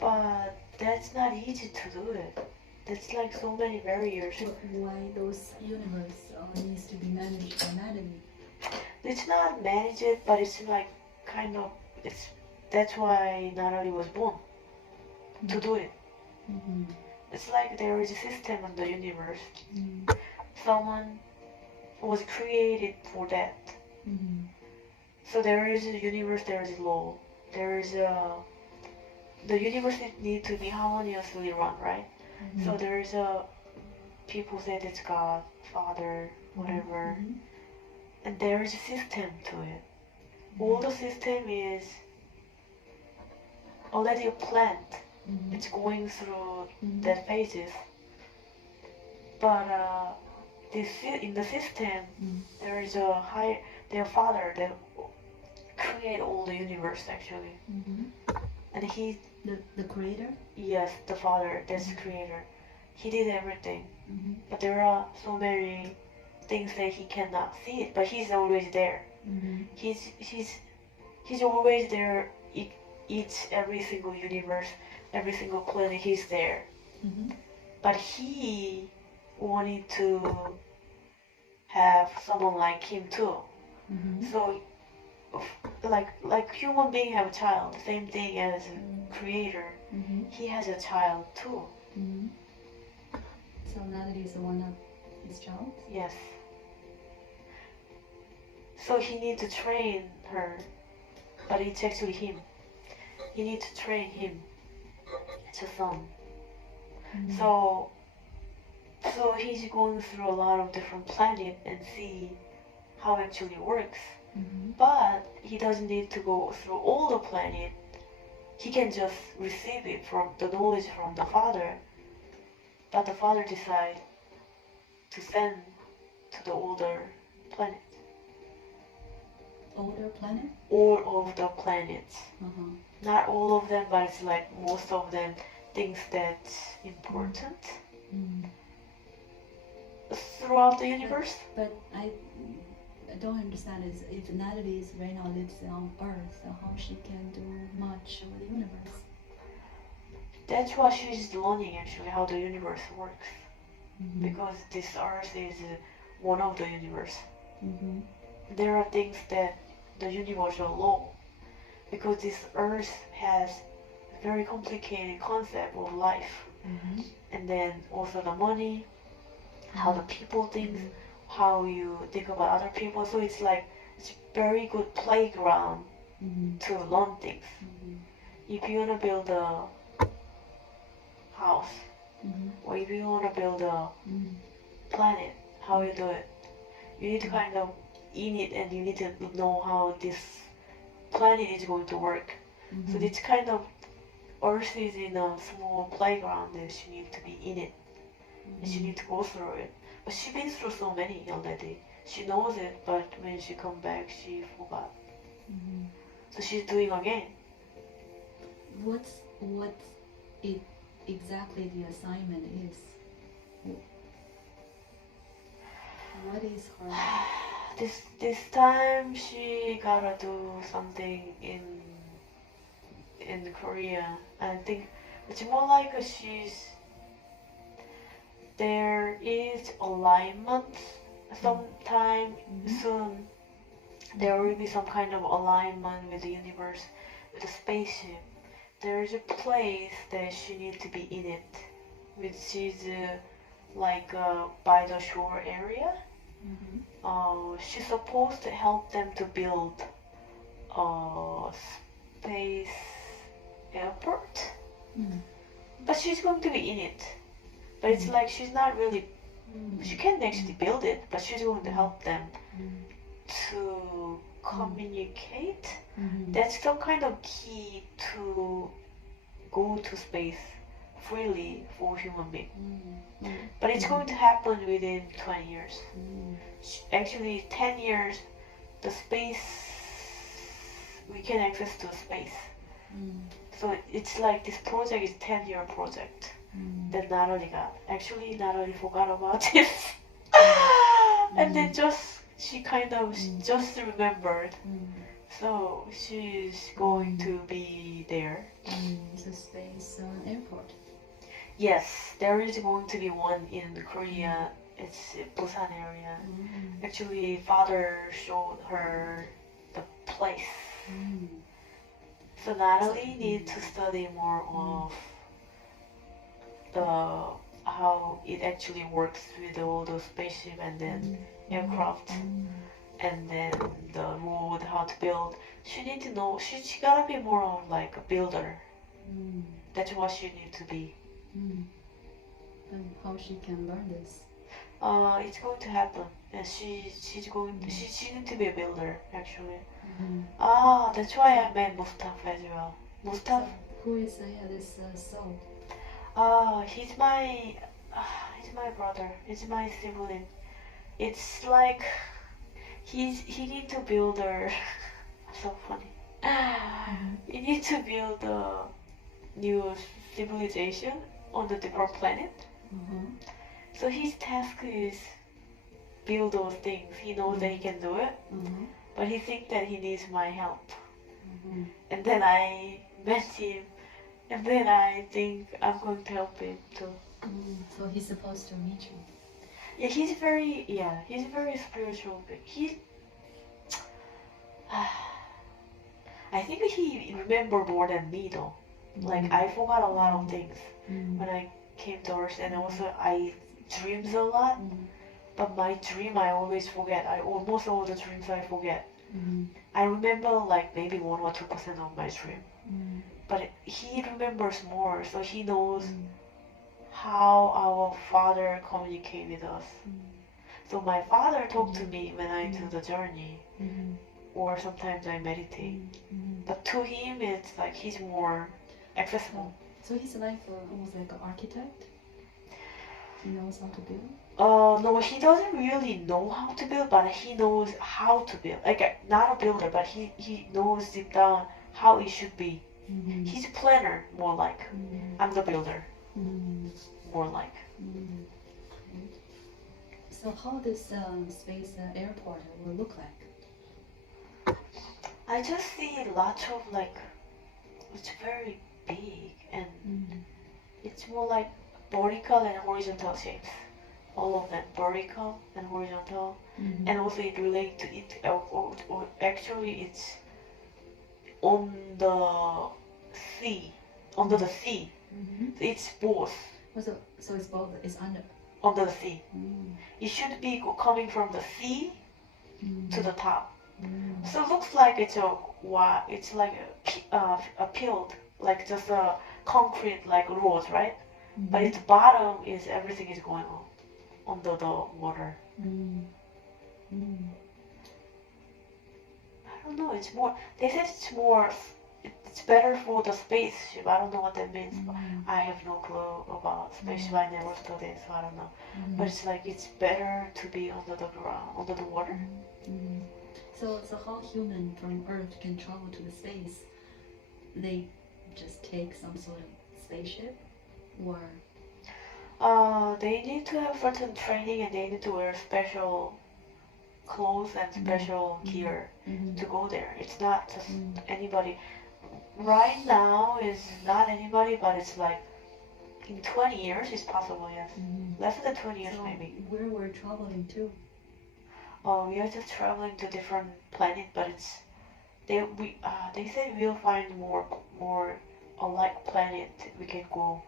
But that's not easy to do it. There's like so many barriers. Why those universe needs to be managed by Natalie? It's not managed, but it's like kind of, it's, that's why Natalie was born, to do it. Mm-hmm. It's like there is a system in the universe. Mm-hmm. Someone was created for that. Mm-hmm. So there is a universe, there is a law. There is a, the universe need to be harmoniously run, right? Mm-hmm. So there is a, people say it's God, Father, whatever. Mm-hmm. And there is a system to it. All the system is already planned. Mm-hmm. It's going through Mm-hmm. that phases. But this in the system, there is a higher, their father that create all the universe actually. Mm-hmm. And he, The creator? yes, the father, that's the creator. He did everything. Mm-hmm. But there are so many things that he cannot see it, but he's always there. Mm-hmm. He's always there. Each every single universe, every single planet, he's there. Mm-hmm. But he wanted to have someone like him too. Mm-hmm. So, like human being have a child, same thing as a creator. Mm-hmm. He has a child too. Mm-hmm. So Natalie is one of his child? Yes. So he needs to train her, but it's actually him. He needs to train him. It's a son. Mm-hmm. So he's going through a lot of different planets and see how it actually works. Mm-hmm. But he doesn't need to go through all the planets. He can just receive it from the knowledge from the father. But the father decides to send to the older planet. Older planet? All of the planets. Uh-huh. Not all of them, but it's like most of them things that's important Mm. throughout the universe. But I don't understand is if Natalie is right now lives on Earth, how she can do much with the universe. That's why she's learning actually how the universe works. Mm-hmm. Because this Earth is one of the universe. Mm-hmm. There are things that the universal law. Because this Earth has a very complicated concept of life. Mm-hmm. And then also the money, how the people think, how you think about other people. So it's like it's a very good playground Mm-hmm. to learn things. Mm-hmm. If you wanna build a house, Mm-hmm. or if you wanna build a planet, how you do it? You need to kind of in it, and you need to know how this planet is going to work. Mm-hmm. So it's kind of Earth is in a small playground, and she needs to be in it. And she needs to go through it. But she's been through so many already. She knows it, but when she come back, she forgot. Mm-hmm. So she's doing again. What it exactly the assignment is? What is her? This time she gotta do something in Korea. I think it's more like there is alignment sometime soon. There will be some kind of alignment with the universe, with the spaceship. There is a place that she needs to be in it, which is by the shore area. Mm-hmm. She's supposed to help them to build a space airport, but she's going to be in it. But it's like she's not really, she can't actually build it, but she's going to help them to communicate. Mm-hmm. That's some kind of key to go to space freely for human being. Mm-hmm. But it's going to happen within 20 years. Mm-hmm. Actually, 10 years, the space, we can access to space. Mm-hmm. So it's like this project is 10-year project that Natalie got. Actually, Natalie forgot about this. And then she kind of just remembered. So she's going to be there. It's a space airport. Yes, there is going to be one in Korea. It's Busan area. Actually, father showed her the place. So Natalie needs to study more of the how it actually works with all the spaceship and then aircraft and then the road, how to build. She need to know. She gotta be more of like a builder. That's what she need to be. And how she can learn this? It's going to happen. And she's going. She need to be a builder actually. That's why I met Mustafa as well. Mustafa. Who is this soul? He's my brother. He's my sibling. It's like he need to build a so funny. He need to build a new civilization on the different planet. So his task is build those things. He knows that he can do it, but he thinks that he needs my help. And then I met him, and then I think I'm going to help him too. So he's supposed to meet you. Yeah, he's very spiritual. I think he remember more than me though. Like I forgot a lot of things when I came to Earth, and also I dreams a lot. But my dream I always forget. I almost all the dreams I forget. I remember like maybe 1 or 2% of my dream. But he remembers more, so he knows how our father communicate with us. So my father talked to me when I do the journey, or sometimes I meditate. But to him, it's like he's more accessible. So he's like almost like an architect. He knows how to build. No, he doesn't really know how to build, but he knows how to build. Like not a builder, but he knows deep down how it should be. He's a planner, more like. I'm the builder, more like. So how this space airport will look like? I just see lots of like, it's very big and it's more like vertical and horizontal shapes. All of them, vertical and horizontal, and also it relates to it. Actually, it's on the sea, under the sea. So it's both. So it's both. It's under the sea. It should be coming from the sea to the top. So it looks like it's like a peeled, like just a concrete like road, right? But its bottom is everything is going on under the water. I don't know. It's more. They said it's more. It's better for the spaceship. I don't know what that means. But I have no clue about spaceship. I never studied, so I don't know. But it's like it's better to be under the ground, under the water. So how human from Earth can travel to the space? They just take some sort of spaceship, or they need to have certain training and they need to wear special clothes and special gear to go there. It's not just anybody. Right now is not anybody, but it's like in 20 years it's possible, yes. Less than 20 years so maybe. Where we're traveling to? We are just traveling to different planet, but it's they said we'll find more alike planet we can go.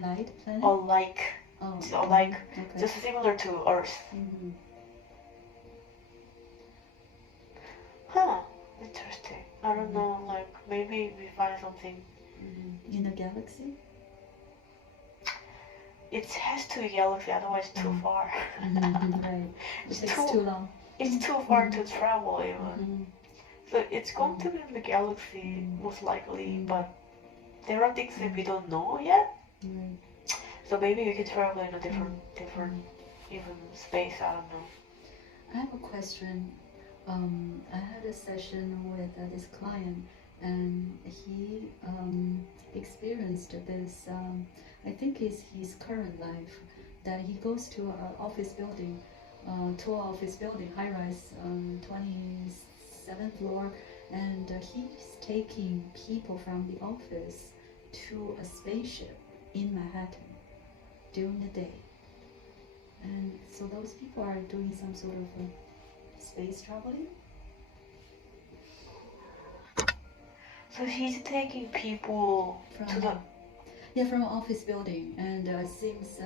Light planet? Alike. So like okay. just similar to Earth. Huh. Interesting. I don't know, like maybe we find something in a galaxy? It has to be galaxy, otherwise too far. Right. It takes too long. It's too far to travel even. So it's going to be in the galaxy most likely, but there are things that we don't know yet. So maybe we can travel in a different even space, I don't know. I have a question. I had a session with this client, and he experienced this. I think it's his current life, that he goes to an office building, high-rise, 27th floor, and he's taking people from the office to a spaceship in Manhattan during the day. And so those people are doing some sort of space traveling. So he's taking people to the... Yeah, from an office building, and it seems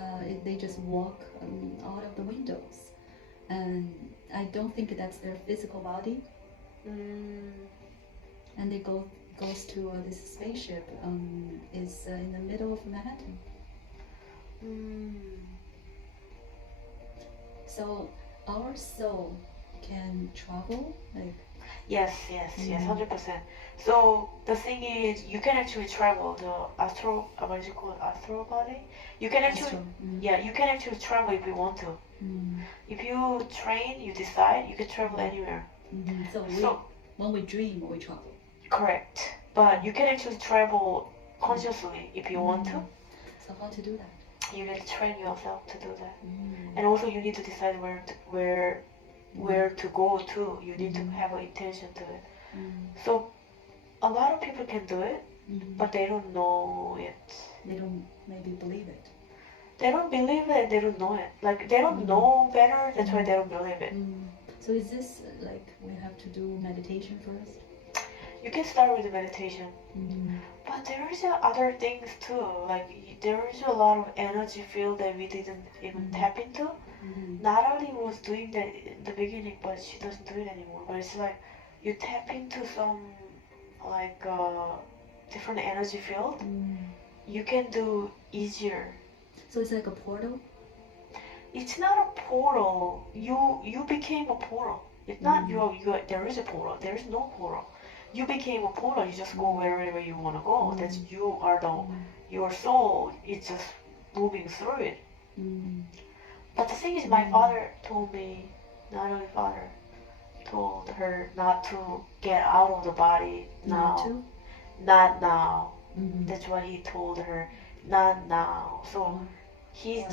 they just walk out of the windows, and I don't think that's their physical body. And they goes to this spaceship is in the middle of Manhattan. So our soul can travel, like... Yes, 100%. So the thing is, you can actually travel the what is it called, astral body? You can actually, you can actually travel if you want to. If you train, you decide, you can travel anywhere. So when we dream, we travel. Correct. But you can actually travel consciously if you want to. So how to do that? You need to train yourself to do that. And also you need to decide where to go to. You need to have an intention to it. So a lot of people can do it, but they don't know it. They don't maybe believe it. They don't believe it, they don't know it. Like, they don't know better, that's why they don't believe it. So is this like we have to do meditation first? You can start with the meditation. But there is other things too. Like, there is a lot of energy field that we didn't even tap into. Natalie was doing that in the beginning, but she doesn't do it anymore. But it's like, you tap into some, like, different energy field, you can do easier. So it's like a portal? It's not a portal. You became a portal. It's not there is a portal. There is no portal. You became a portal. You just go wherever you want to go. That's you are your soul. It's just moving through it. But the thing is, my father told me, Natalie's father told her not to get out of the body now. Not now. That's what he told her. Not now. So he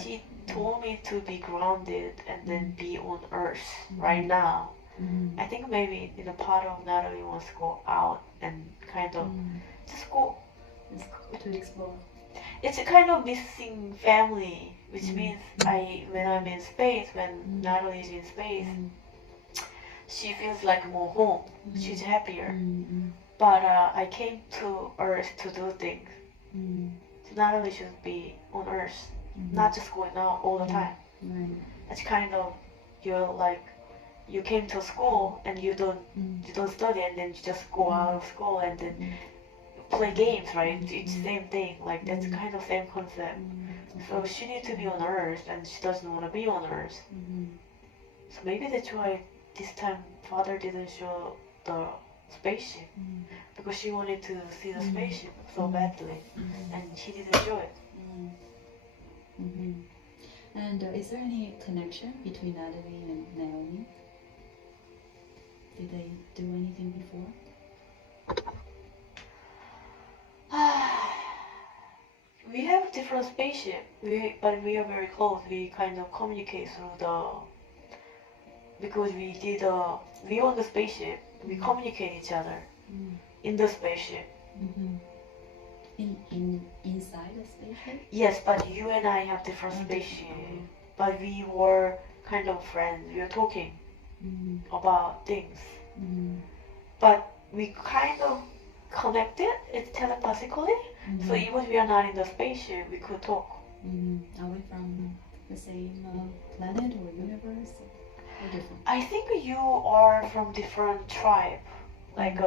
told me to be grounded and then be on earth right now. I think maybe in a part of Natalie wants to go out and kind of just go to explore. It's a kind of missing family, which means when I'm in space, when Natalie is in space, she feels like more home. She's happier. But I came to Earth to do things. So Natalie should be on Earth, not just going out all the time. It's kind of, you're like, you came to school and you don't study, and then you just go out of school and then play games, right? It's the same thing. Like, that's kind of same concept. So she needs to be on Earth, and she doesn't want to be on Earth. So maybe that's why this time father didn't show the spaceship, because she wanted to see the spaceship so badly, and he didn't show it. And is there any connection between Natalie and Naomi? Did they do anything before? We have different spaceship, but we are very close. We kind of communicate through because we own the spaceship. We communicate each other in the spaceship. Inside the spaceship? Yes, but you and I have different spaceship. But we were kind of friends. We were talking about things. But we kind of connected, it's telepathically. So even if we are not in the spaceship, we could talk. Are we from the same planet or universe? Or different? I think you are from different tribe. Like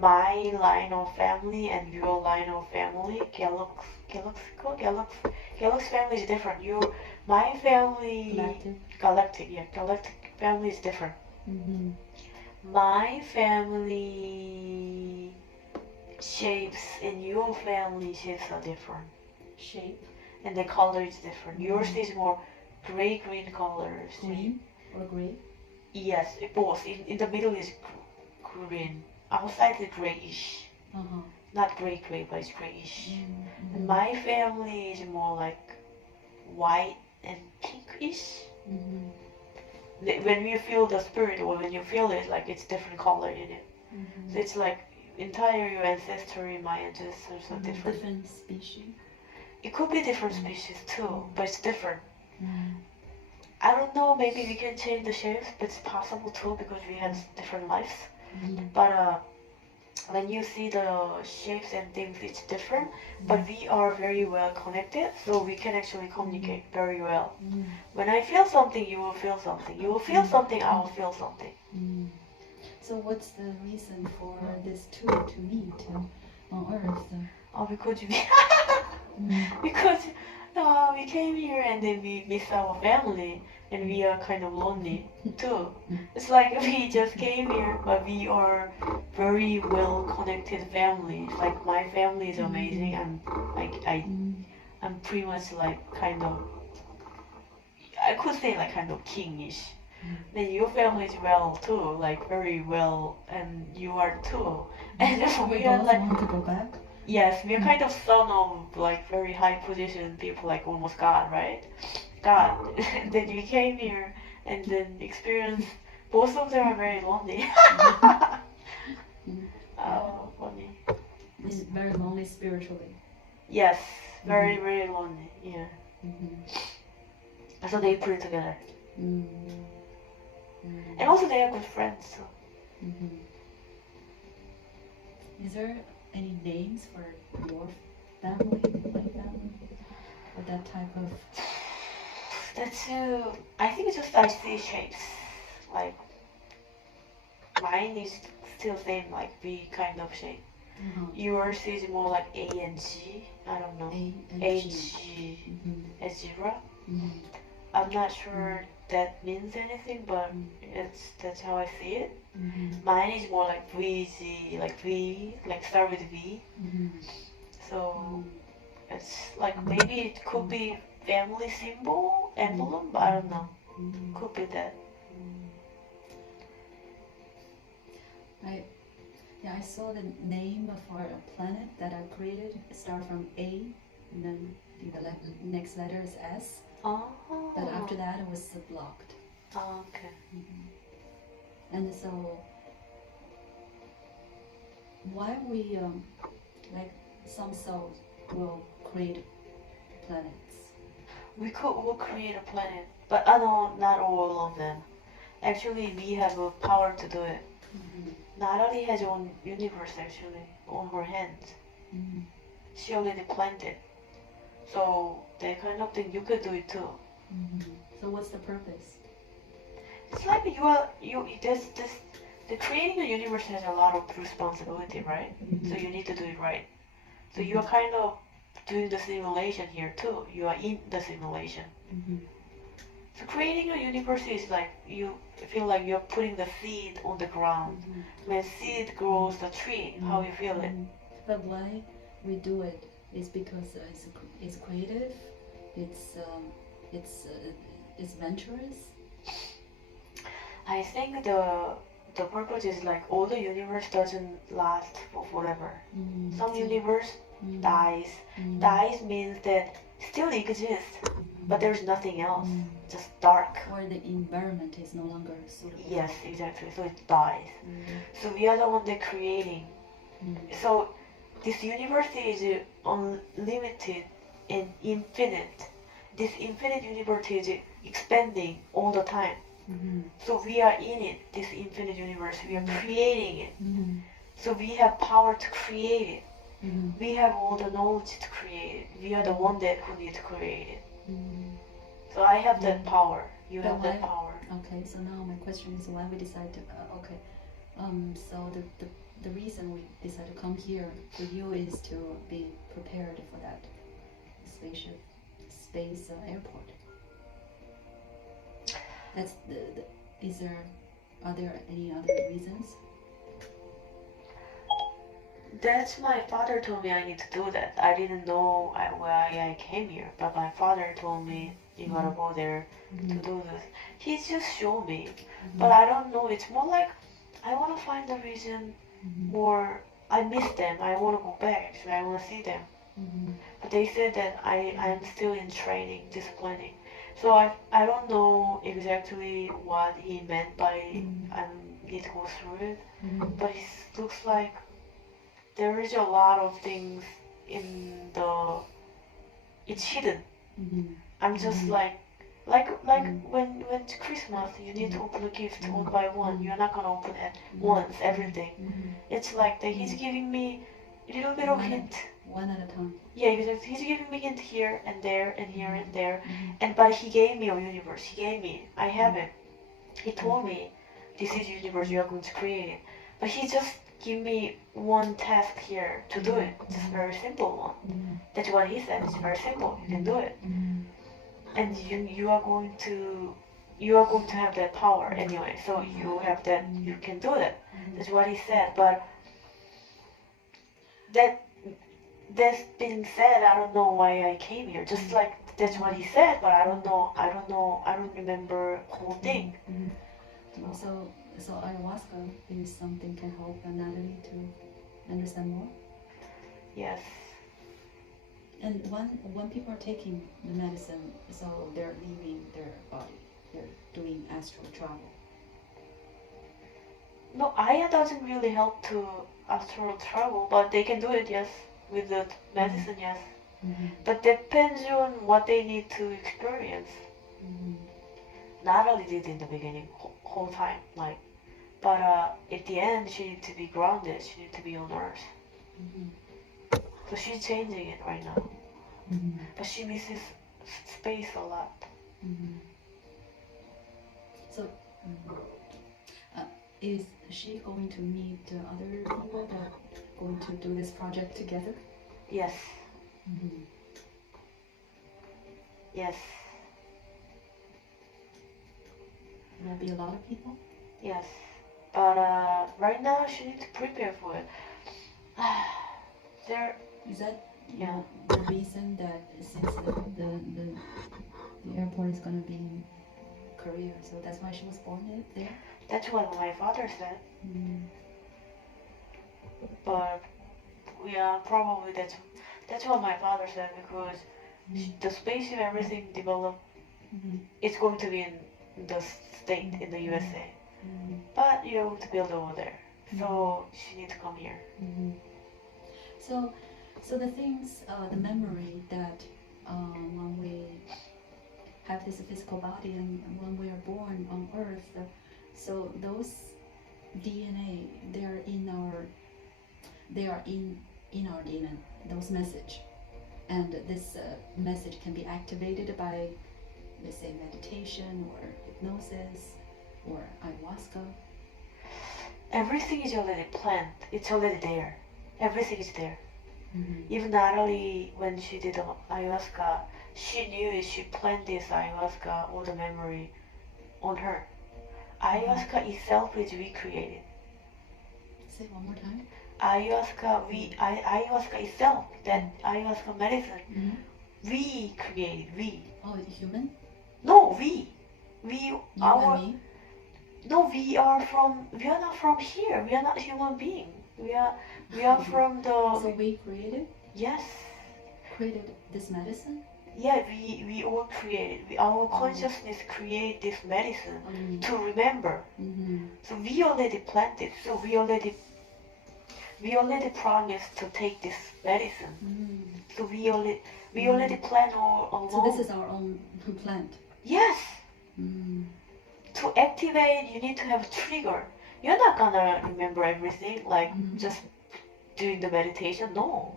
my line of family and your line of family, Galax family is different. My family, galactic family is different. My family shapes and your family shapes are different. Shape? And the color is different. Yours is more gray-green colors. Green or gray? Yes, both. In the middle is green. Outside is grayish. Not gray, but it's grayish. And my family is more like white and pinkish. When you feel the spirit, or when you feel it, like it's different color in it. So it's like entire your ancestry, my ancestors are different. Different species? it could be different species too, but it's different. Mm. I don't know, maybe we can change the shapes, but it's possible too because we have different lives. Mm. But when you see the shapes and things, it's different. But we are very well connected, so we can actually communicate very well. Mm. When I feel something, you will feel something. You will feel something, I will feel something. Mm. So what's the reason for these two to meet on Earth? Because Mm. because we came here and then we miss our family and we are kind of lonely too. It's like we just came here, but we are very well connected family. It's like my family is amazing, and I'm pretty much like kind of, I could say like kind of kingish. Then your family is well too, like very well, and you are too. And We we are both like, want to go back. yes, we're kind of son of like very high position people, like almost God, right? God. And then we came here and then experienced, both of them are very lonely. Oh, funny. It's very lonely spiritually. Yes, very, very lonely, yeah. Mm-hmm. So they put it together. Mm. Mm. And also they are good friends, so. Mm-hmm. Is there any names for your family, my family, or that type of? That's I think it's just I see shapes. Like mine is still same, like V kind of shape. Yours is more like A and G. I don't know. A G. A zebra. I'm not sure that means anything, but that's how I see it. Mine is more like VG, like V, like start with V. So it's like maybe it could be family symbol, emblem, but I don't know. Could be that. I saw the name for a planet that I created. It starts from A, and then the next letter is S. Oh. But after that, it was blocked. Oh, okay. And so, why we like some souls will create planets? We'll create a planet, but I know not all of them. Actually, we have a power to do it. Natalie has her own universe actually on her hands. She already planned it. So that kind of thing you could do it too. So what's the purpose? It's like the creating a universe has a lot of responsibility, right? So you need to do it right. So you are kind of doing the simulation here too. You are in the simulation. So creating a universe is like you feel like you're putting the seed on the ground. When seed grows the tree, how you feel it. But why we do it is because it's creative, it's venturous. I think the purpose is like all the universe doesn't last for forever. Some universe dies. Dies means that still exists, but there's nothing else, just dark. Or the environment is no longer suitable. Yes, exactly. So it dies. So we are the one that creating. So this universe is unlimited and infinite. This infinite universe is expanding all the time. So we are in it, this infinite universe. We are creating it. So we have power to create it. We have all the knowledge to create it. We are the one that who need to create it. So I have that power. You have that power. Okay. So now my question is why we decide to. Okay. So the reason we decide to come here for you is to be prepared for that space airport. That's are there any other reasons? That's my father told me I need to do that. I didn't know why I came here, but my father told me you gotta go there to do this. He just showed me, but I don't know. It's more like I want to find the reason, or I miss them. I want to go back. Actually, I want to see them. But they said that I'm still in training, disciplining. So I don't know exactly what he meant by I need to go through it, but it looks like there is a lot of things in the it's hidden. Mm-hmm. I'm just Mhm. like when it's Christmas, you need to open a gift one by one. You're not gonna open it once, everything. It's like that he's giving me a little bit of hint. One at a time. Yeah, because he's giving me hint here and there and here and there. And but he gave me a universe. He gave me. I have it. He told me this is universe. You are going to create it. But he just give me one task here to do it. Just very simple one. That's what he said. It's very simple. You can do it. And you are going to have that power anyway. So you have that. You can do it. That's what he said. But that being said, I don't know why I came here. Just like that's what he said, but I don't know. I don't remember whole thing. So ayahuasca is something can help Natalie to understand more. Yes. And when people are taking the medicine, so they're leaving their body, they're doing astral travel. No, Aya doesn't really help to astral travel, but they can do it, yes, with the medicine, yes. But depends on what they need to experience. Natalie did in the beginning, whole time, like, but at the end she needs to be grounded. She needs to be on Earth. So she's changing it right now. But she misses space a lot. So, is she going to meet other people that are going to do this project together? Yes. Yes. Will be a lot of people? Yes. But right now she needs to prepare for it. Is that the reason that since the airport is gonna be in Korea, so that's why she was born there? That's what my father said. But yeah, probably that's what my father said, because the spaceship, everything developed, it's going to be in the state, in the USA. But you're going to build over there. So she needs to come here. So the things, the memory that when we have this physical body and when we are born on Earth, so those DNA, they are in our DNA, those message, and this message can be activated by, let's say, meditation or hypnosis or ayahuasca. Everything is already planned. It's already there. Everything is there. Even Natalie, when she did ayahuasca, she knew it. She planned this ayahuasca, all the memory on her. Ayahuasca itself is recreated. Say one more time. Ayahuasca itself, that ayahuasca medicine, we created. We. Oh, human? No, we. You our. and me? No, we are not from here. We are not human beings. We are from the. So we created? Yes. Created this medicine? Yeah, we all created. Our consciousness create this medicine to remember. So we already planned it. So we already promised to take this medicine. So we already planned all along. So this is our own plant. Yes. To activate, you need to have a trigger. You're not gonna remember everything like just doing the meditation. No,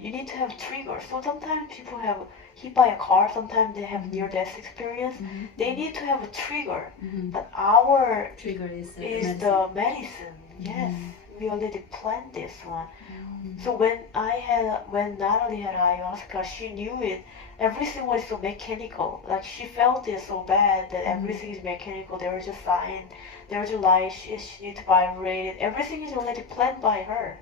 you need to have a trigger. So sometimes people have hit by a car. Sometimes they have near-death experience. They need to have a trigger. But our trigger is the medicine. Yes, we already planned this one. So when Natalie had ayahuasca, she knew it. Everything was so mechanical. Like she felt it so bad that everything is mechanical. There was a sign, there was a light. She needs to vibrate it. Everything is already planned by her.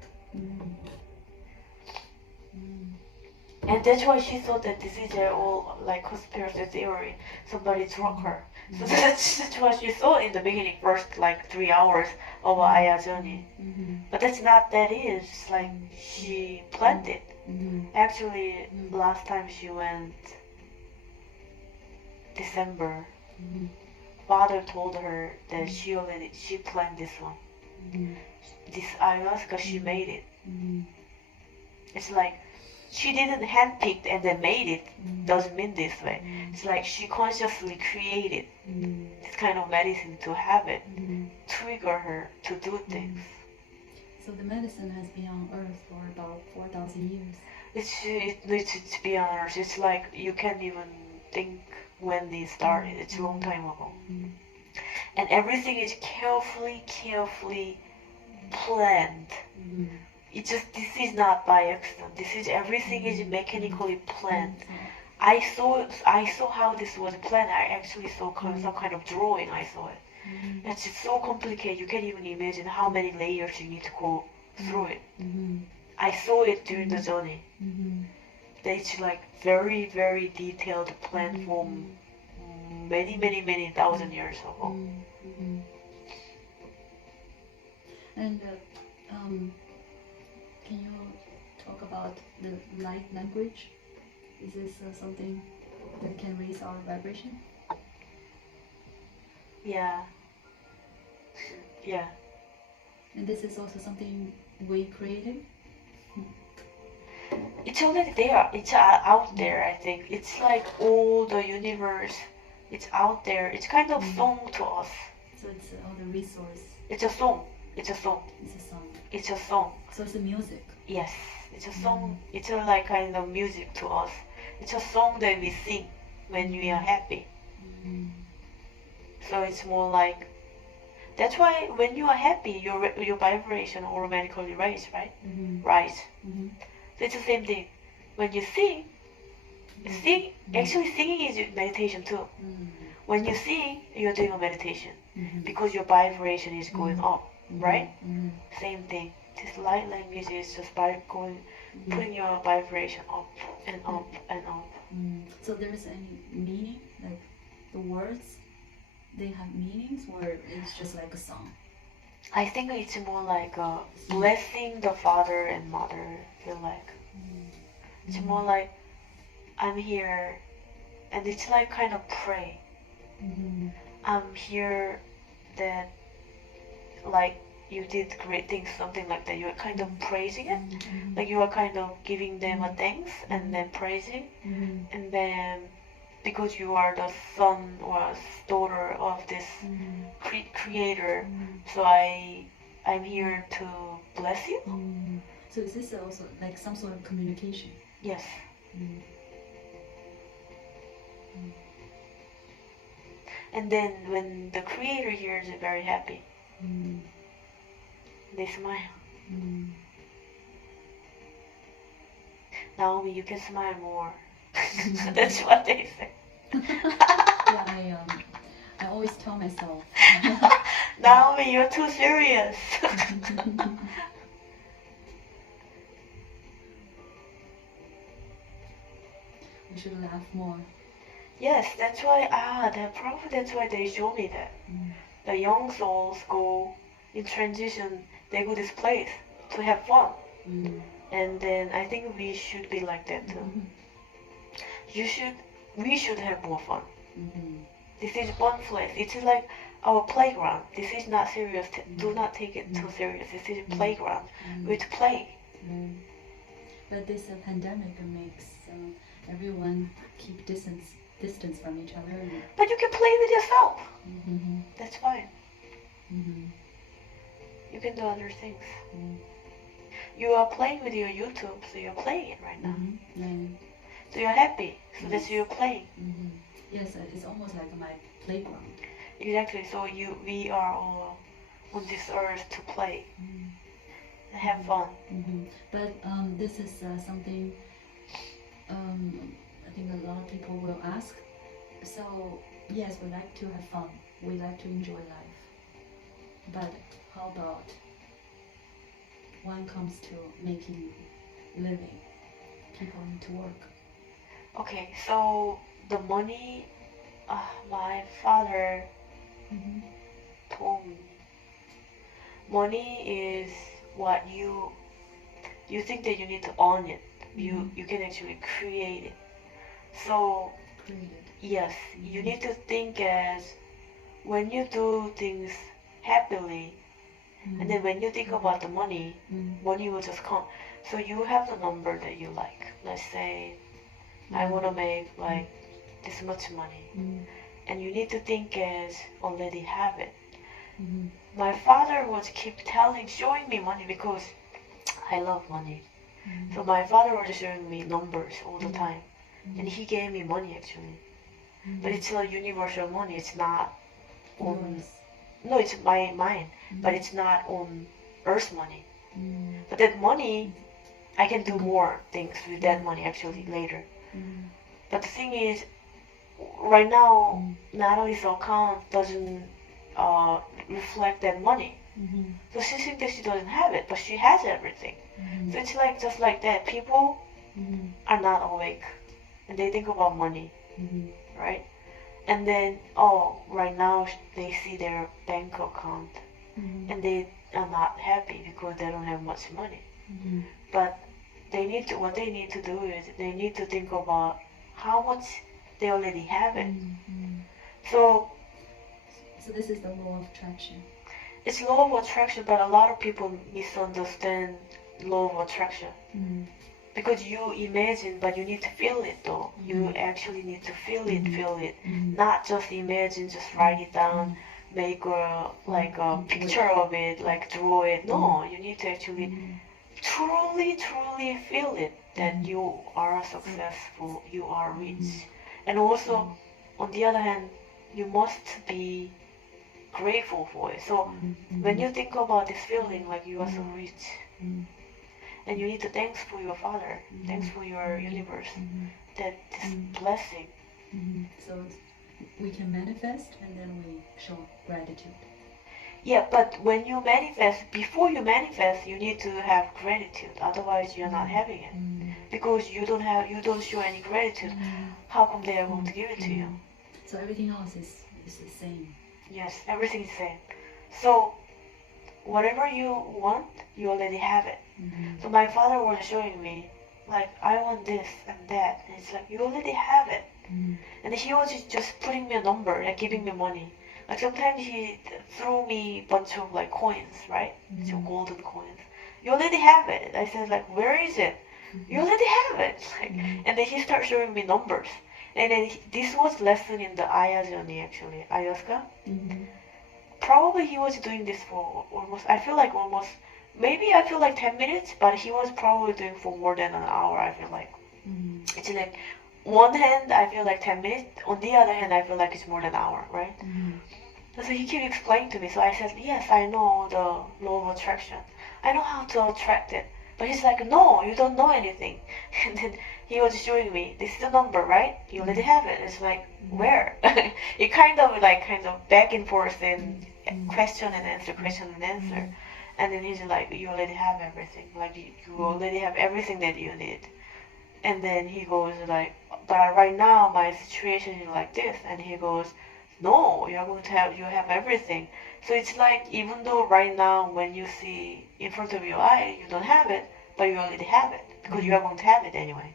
And that's why she thought that this is all like conspiracy theory. Somebody drunk her. So that's what she thought in the beginning, first like 3 hours of Aya journey. But that's not that is. It's like she planned it. Actually, last time she went, December, father told her that she planned this one. This ayahuasca, she made it. It's like she didn't handpick and then made it. Doesn't mean this way. It's like she consciously created this kind of medicine to have it, trigger her to do things. So the medicine has been on Earth for about 4,000 years. To be honest, it's like you can't even think when they started. It's a long time ago. And everything is carefully planned. It's just, this is not by accident. This is, everything is mechanically planned. I saw how this was planned. I actually saw some kind of drawing. I saw it. It's just so complicated. You can't even imagine how many layers you need to go through it. I saw it during the journey. It's like very detailed plan from many thousand years ago. And can you talk about the light language? Is this something that can raise our vibration? Yeah. And this is also something we created? It's already there. It's out there, I think. It's like all the universe. It's out there. It's kind of song to us. So it's all the resource. It's a song. It's a song. So it's a music. Yes. It's a song. It's a like kind of music to us. It's a song that we sing when we are happy. So it's more like, that's why when you are happy, your vibration automatically rise, right? Rise. So it's the same thing. When you sing, actually singing is meditation too. When you sing, you're doing a meditation because your vibration is going up, right? Same thing. This light language is just by putting your vibration up and up and up. So there is any meaning, like the words, they have meanings, or it's just like a song? I think it's more like blessing the father and mother. Feel like it's more like I'm here, and it's like kind of pray. I'm here that like you did great things, something like that. You're kind of praising it, like you are kind of giving them a thanks and then praising, and then because you are the son or daughter of this creator, so I'm here to bless you. So is this also like some sort of communication? Yes. And then when the creator hears it, very happy, they smile. Naomi, you can smile more. That's what they say. Yeah, I always tell myself. Naomi, you're too serious. We should laugh more. Yes, that's why, that's why they show me that. The young souls go in transition, they go this place to have fun. And then I think we should be like that too. We should have more fun. This is one place. It's like our playground. This is not serious. Do not take it too serious. This is a playground. We have to play. But this pandemic makes everyone keep distance from each other. But you can play with yourself. That's fine. You can do other things. You are playing with your YouTube, so you're playing it right now. So you're happy, so that's you're playing. Yes, it's almost like my playground. Exactly. So we are all on this earth to play and have fun. But this is something I think a lot of people will ask. So yes, we like to have fun. We like to enjoy life. But how about when it comes to making living? People need to work. Okay, so the money, my father told me, money is what you think that you need to own it. You can actually create it. So yes, you need to think as when you do things happily, and then when you think about the money, money will just come. So you have the number that you like. Let's say I want to make like this much money, and you need to think as already have it. My father was keep showing me money because I love money. So my father was showing me numbers all the time, and he gave me money actually. But it's a universal money. It's not on. No, it's mine, but it's not on Earth money. But that money, I can do more things with that money actually later. But the thing is, right now, Natalie's account doesn't reflect that money. So she thinks that she doesn't have it, but she has everything. So it's like just like that. People are not awake, and they think about money, right? And then, right now they see their bank account, and they are not happy because they don't have much money. But what they need to do is they need to think about how much they already have it. So this is the law of attraction. It's law of attraction, but a lot of people misunderstand law of attraction. Because you imagine, but you need to feel it though. You actually need to feel it. Not just imagine, just write it down, make a picture of it, like draw it. No, you need to actually truly feel it, that you are successful, you are rich. And also, on the other hand, you must be grateful for it. So when you think about this feeling, like you are so rich, and you need to thanks for your father, thanks for your universe, that this blessing. So we can manifest and then we show gratitude. Yeah, but when you manifest, before you manifest, you need to have gratitude. Otherwise, you're not having it, because you don't show any gratitude. How come they are going to give it to you? So everything else is the same. Yes, everything is the same. So whatever you want, you already have it. So my father was showing me, like, I want this and that, and it's like, you already have it. And he was just putting me a number, like giving me money. Like sometimes he threw me a bunch of like coins, right? So golden coins. You already have it. I said, like, where is it? You already have it. Like, and then he started showing me numbers. And then this was lesson in the Aya journey actually, ayahuasca. Probably he was doing this for almost, maybe I feel like 10 minutes, but he was probably doing for more than an hour, I feel like. It's like, one hand I feel like 10 minutes, on the other hand I feel like it's more than an hour, right? So he kept explaining to me, so I said, yes, I know the law of attraction. I know how to attract it. But he's like, no, you don't know anything. And then he was showing me, this is the number, right? You already have it. It's like, where? It kind of back and forth and question and answer. And then he's like, you already have everything. Like, you already have everything that you need. And then he goes like, but right now my situation is like this. And he goes, no, you have everything. So it's like, even though right now when you see in front of your eye, you don't have it, but you already have it, because you are going to have it anyway.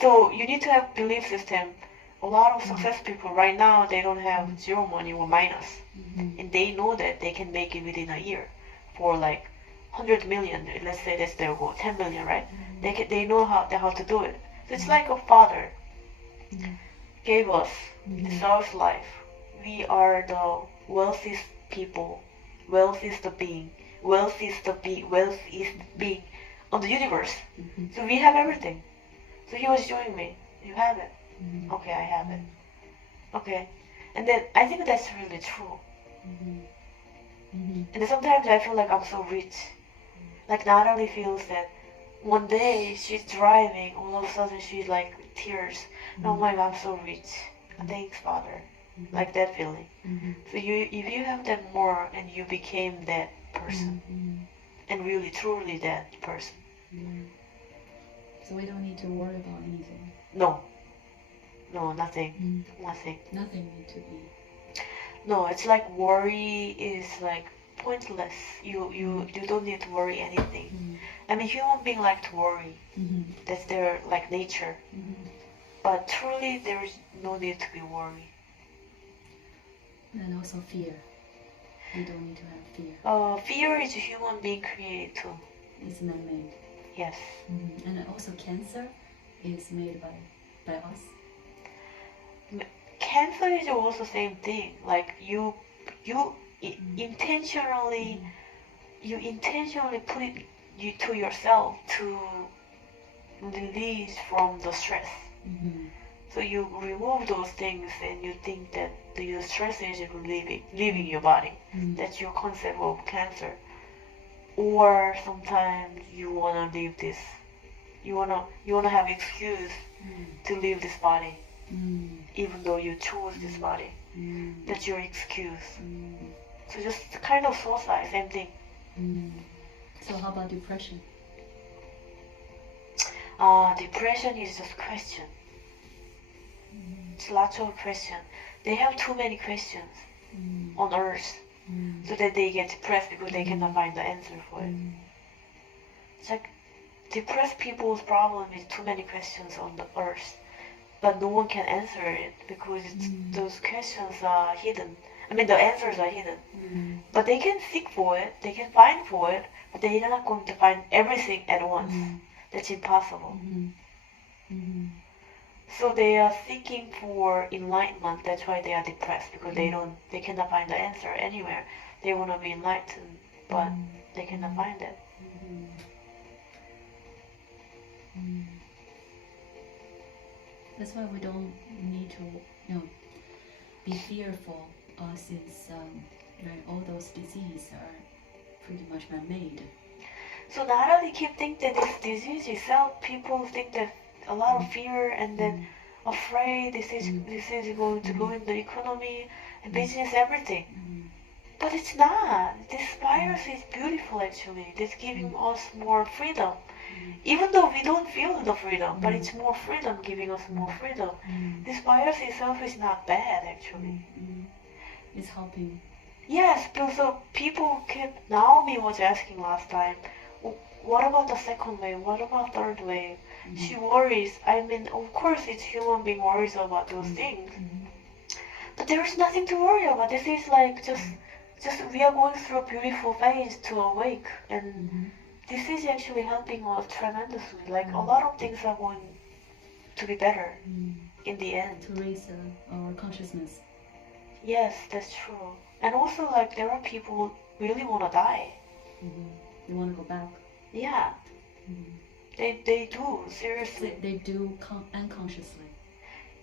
So you need to have belief system. A lot of success people right now, they don't have zero money or minus. And they know that they can make it within a year for like 100 million. Let's say that's their goal, 10 million, right? They know how to do it. So it's like a father gave us the self life. We are the wealthiest people, wealthiest being on the universe. So we have everything. So he was showing me, you have it. Okay, I have it. Okay. And then I think that's really true. And then sometimes I feel like I'm so rich. Like Natalie feels that one day she's driving, all of a sudden she's like tears. Oh my God, I'm so rich. Thanks, Father. Like that feeling. So if you have that more and you became that person, and really truly that person. So we don't need to worry about anything. No, nothing. Nothing need to be. No, it's like worry is like pointless. You don't need to worry anything. I mean, human beings like to worry. That's their like nature. But truly, there is no need to be worried. And also fear. You don't need to have fear. Fear is a human being created too. It's man-made. Yes. And also cancer is made by us. Cancer is also same thing. Like you intentionally put it to yourself to release from the stress. So you remove those things and you think that the stress is leaving your body. That's your concept of cancer. Or sometimes you wanna leave this. You wanna have excuse to leave this body, even though you chose this body. That's your excuse. So just kind of suicide, same thing. So how about depression? Depression is just question. It's lots of questions. They have too many questions on earth, so that they get depressed because they cannot find the answer for it. It's like depressed people's problem is too many questions on the earth, but no one can answer it because those questions are hidden. I mean, the answers are hidden, but they can seek for it, they can find for it, but they're not going to find everything at once. That's impossible. So they are seeking for enlightenment. That's why they are depressed, because they cannot find the answer anywhere. They want to be enlightened, but they cannot find it. That's why we don't need to, be fearful, since right, all those diseases are pretty much man-made. So Natalie keep thinking that this disease itself, people think that a lot of fear and then afraid this is going to ruin the economy and business, everything. But it's not. This virus is beautiful actually. It's giving us more freedom. Even though we don't feel the freedom, but it's more freedom, giving us more freedom. This virus itself is not bad actually. It's helping. Yes, so people kept, Naomi was asking last time, what about the second wave? What about third wave? She worries. I mean, of course, it's human being worries about those things. But there is nothing to worry about. This is like just we are going through a beautiful phase to awake, and this is actually helping us tremendously. Like a lot of things are going to be better in the end. To raise our consciousness. Yes, that's true. And also, like, there are people who really want to die. They want to go back. Yeah. They do, seriously. They do unconsciously.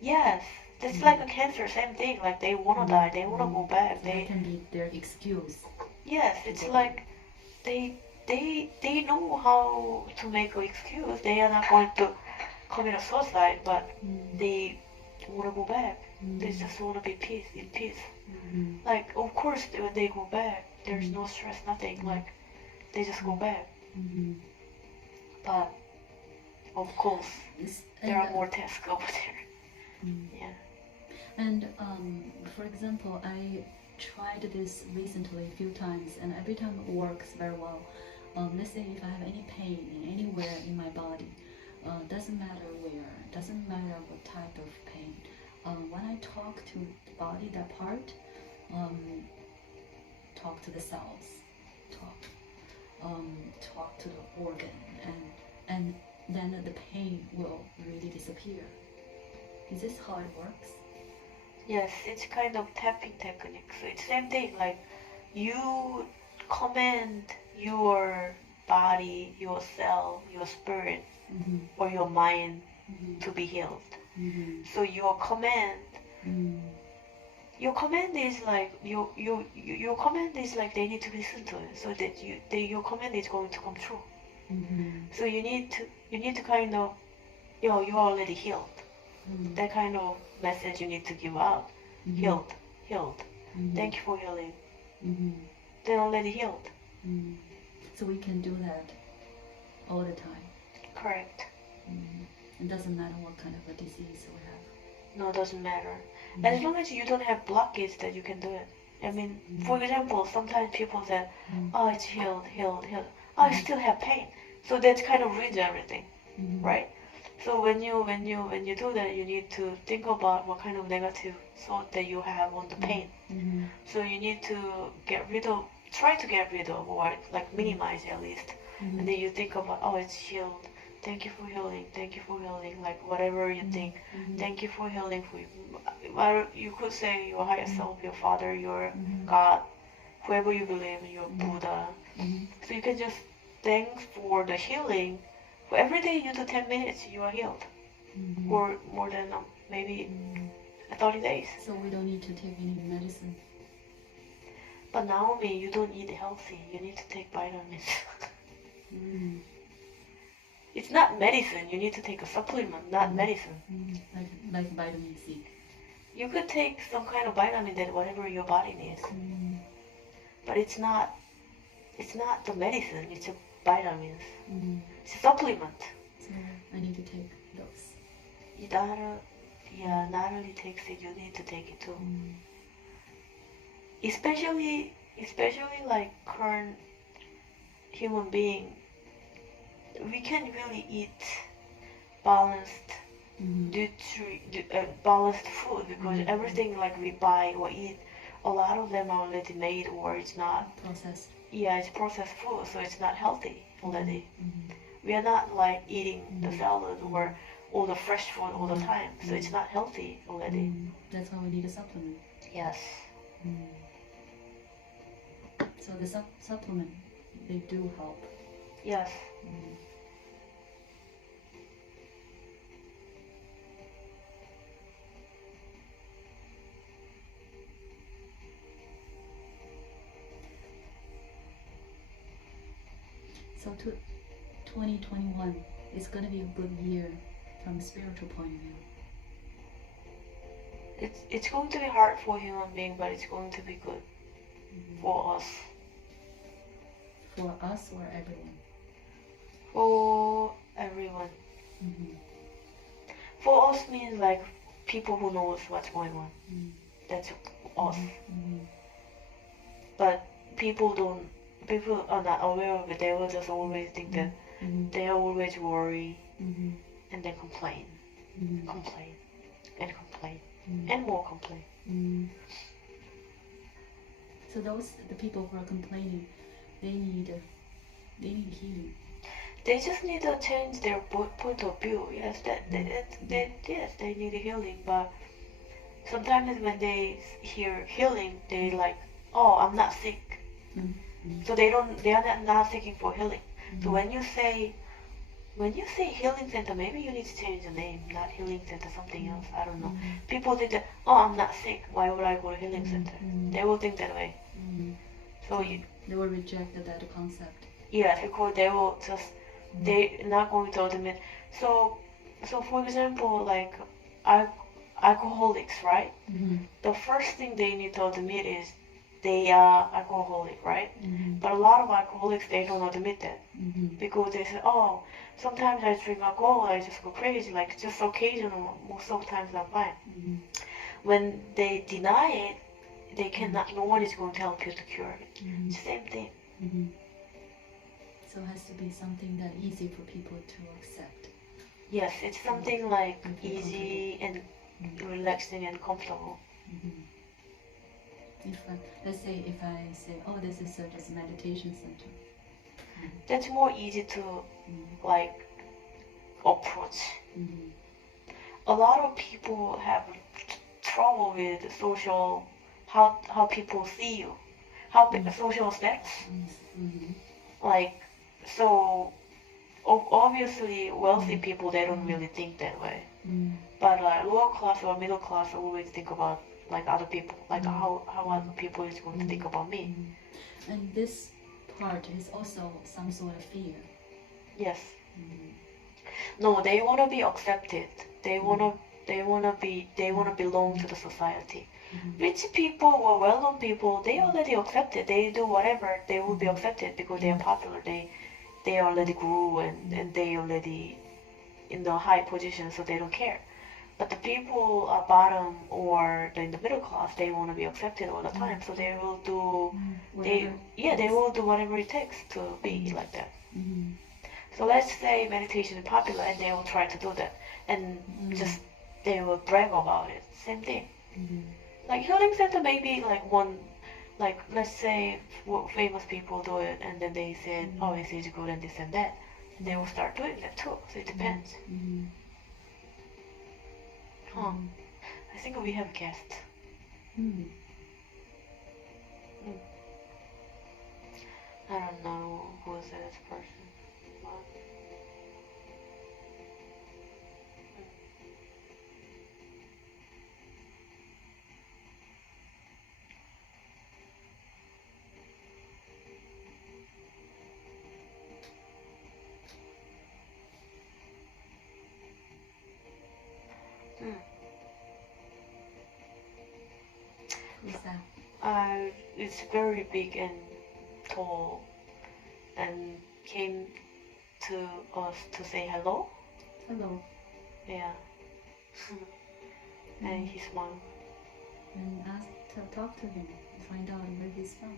Yes. That's like a cancer, same thing. Like, they want to die, they want to go back. So that can be their excuse. Yes, it's like they know how to make an excuse. They are not going to commit a suicide, but they want to go back. They just want to be in peace. Like, of course, when they go back, there's no stress, nothing. Like, they just go back. But, of course, there are more tasks over there. Yeah. And, for example, I tried this recently a few times, and every time it works very well. Let's say if I have any pain anywhere in my body, doesn't matter where, doesn't matter what type of pain. When I talk to the body, that part, talk to the cells, talk to the organ, and then the pain will really disappear. Is this how it works? Yes, it's kind of tapping technique. So it's same thing. Like, you command your body, your cell, your spirit, or your mind to be healed. So your command is like your command is like they need to listen to it, so that your command is going to come true. So you need to kind of, you're already healed. That kind of message you need to give out. Healed. Thank you for healing. They're already healed. So we can do that all the time. Correct. It doesn't matter what kind of a disease we have. No, it doesn't matter. As long as you don't have blockage, that you can do it. I mean, for example, sometimes people say, oh, it's healed. Oh, I still have pain. So that kind of reads everything, right? So when you do that, you need to think about what kind of negative thought that you have on the pain. So you need to try to get rid of, or like minimize at least and then you think about, oh, it's healed. Thank you for healing. Thank you for healing. Like whatever you think. Thank you for healing. You could say your higher self, your father, your God, whoever you believe in, your Buddha. So you can just thank for the healing. For every day you do 10 minutes, you are healed. Or more than maybe 30 days. So we don't need to take any medicine. But Naomi, you don't eat healthy. You need to take vitamins. It's not medicine. You need to take a supplement, not medicine. Like vitamin C. You could take some kind of vitamin that whatever your body needs. But it's not the medicine. It's a vitamins. It's a supplement. So I need to take those. Natalie takes it. You need to take it too. Especially like current human being, we can really eat balanced, balanced food because everything like we buy or eat, a lot of them are already made or it's not processed. Yeah, it's processed food, so it's not healthy already. We are not like eating the salad or all the fresh food all the time, so it's not healthy already. That's why we need a supplement. Yes. So the supplement, they do help. Yes. So 2021 is going to be a good year from a spiritual point of view. It's going to be hard for human being, but it's going to be good for us. For us or everyone? For everyone. For us means like people who knows what's going on. That's us. But people are not aware of it. They will just always think that they always worry and then complain, complain, and complain, and more complain. So the people who are complaining, they need healing. They just need to change their point of view. Yes, they need healing. But sometimes when they hear healing, they like, oh, I'm not sick. So they are not seeking for healing. So when you say healing center, maybe you need to change the name, not healing center, something else. I don't know. People think that, oh, I'm not sick. Why would I go to healing center? They will think that way. So they will reject that concept. Yeah, because they will just they're not going to admit. So for example, like alcoholics, right? The first thing they need to admit is they are alcoholic, right? But a lot of alcoholics, they don't admit that because they say, oh, sometimes I drink alcohol, I just go crazy, like just occasional. Most of the times I'm fine. When they deny it, they cannot. No one is going to help you to cure it. It's the same thing. So it has to be something that easy for people to accept. Yes, it's something like easy and relaxing and comfortable. Let's say if I say, oh, this is just a meditation center. That's more easy to like approach. A lot of people have trouble with social, how people see you, social status. Like, so obviously wealthy people, they don't really think that way. But lower class or middle class always think about like other people, like how other people is going to think about me. And this part is also some sort of fear. Yes. No, they want to be accepted. They want to belong to the society. Rich people or well-known people, they already accepted. They do whatever, they will be accepted because they are popular. They already grew and they already in the high position, so they don't care. But the people at bottom or in the middle class, they want to be accepted all the time, so they will do they will do whatever it takes to be like that. So let's say meditation is popular, and they will try to do that, and just they will brag about it. Same thing. Like healing center, maybe like one like let's say famous people do it, and then they said, oh, this is good and this and that, and they will start doing that too. So it depends. Huh. I think we have guests. I don't know who is this person. Who's that? It's very big and tall, and came to us to say hello. Hello. Yeah. And he smiled. And talk to him, find out where he's from.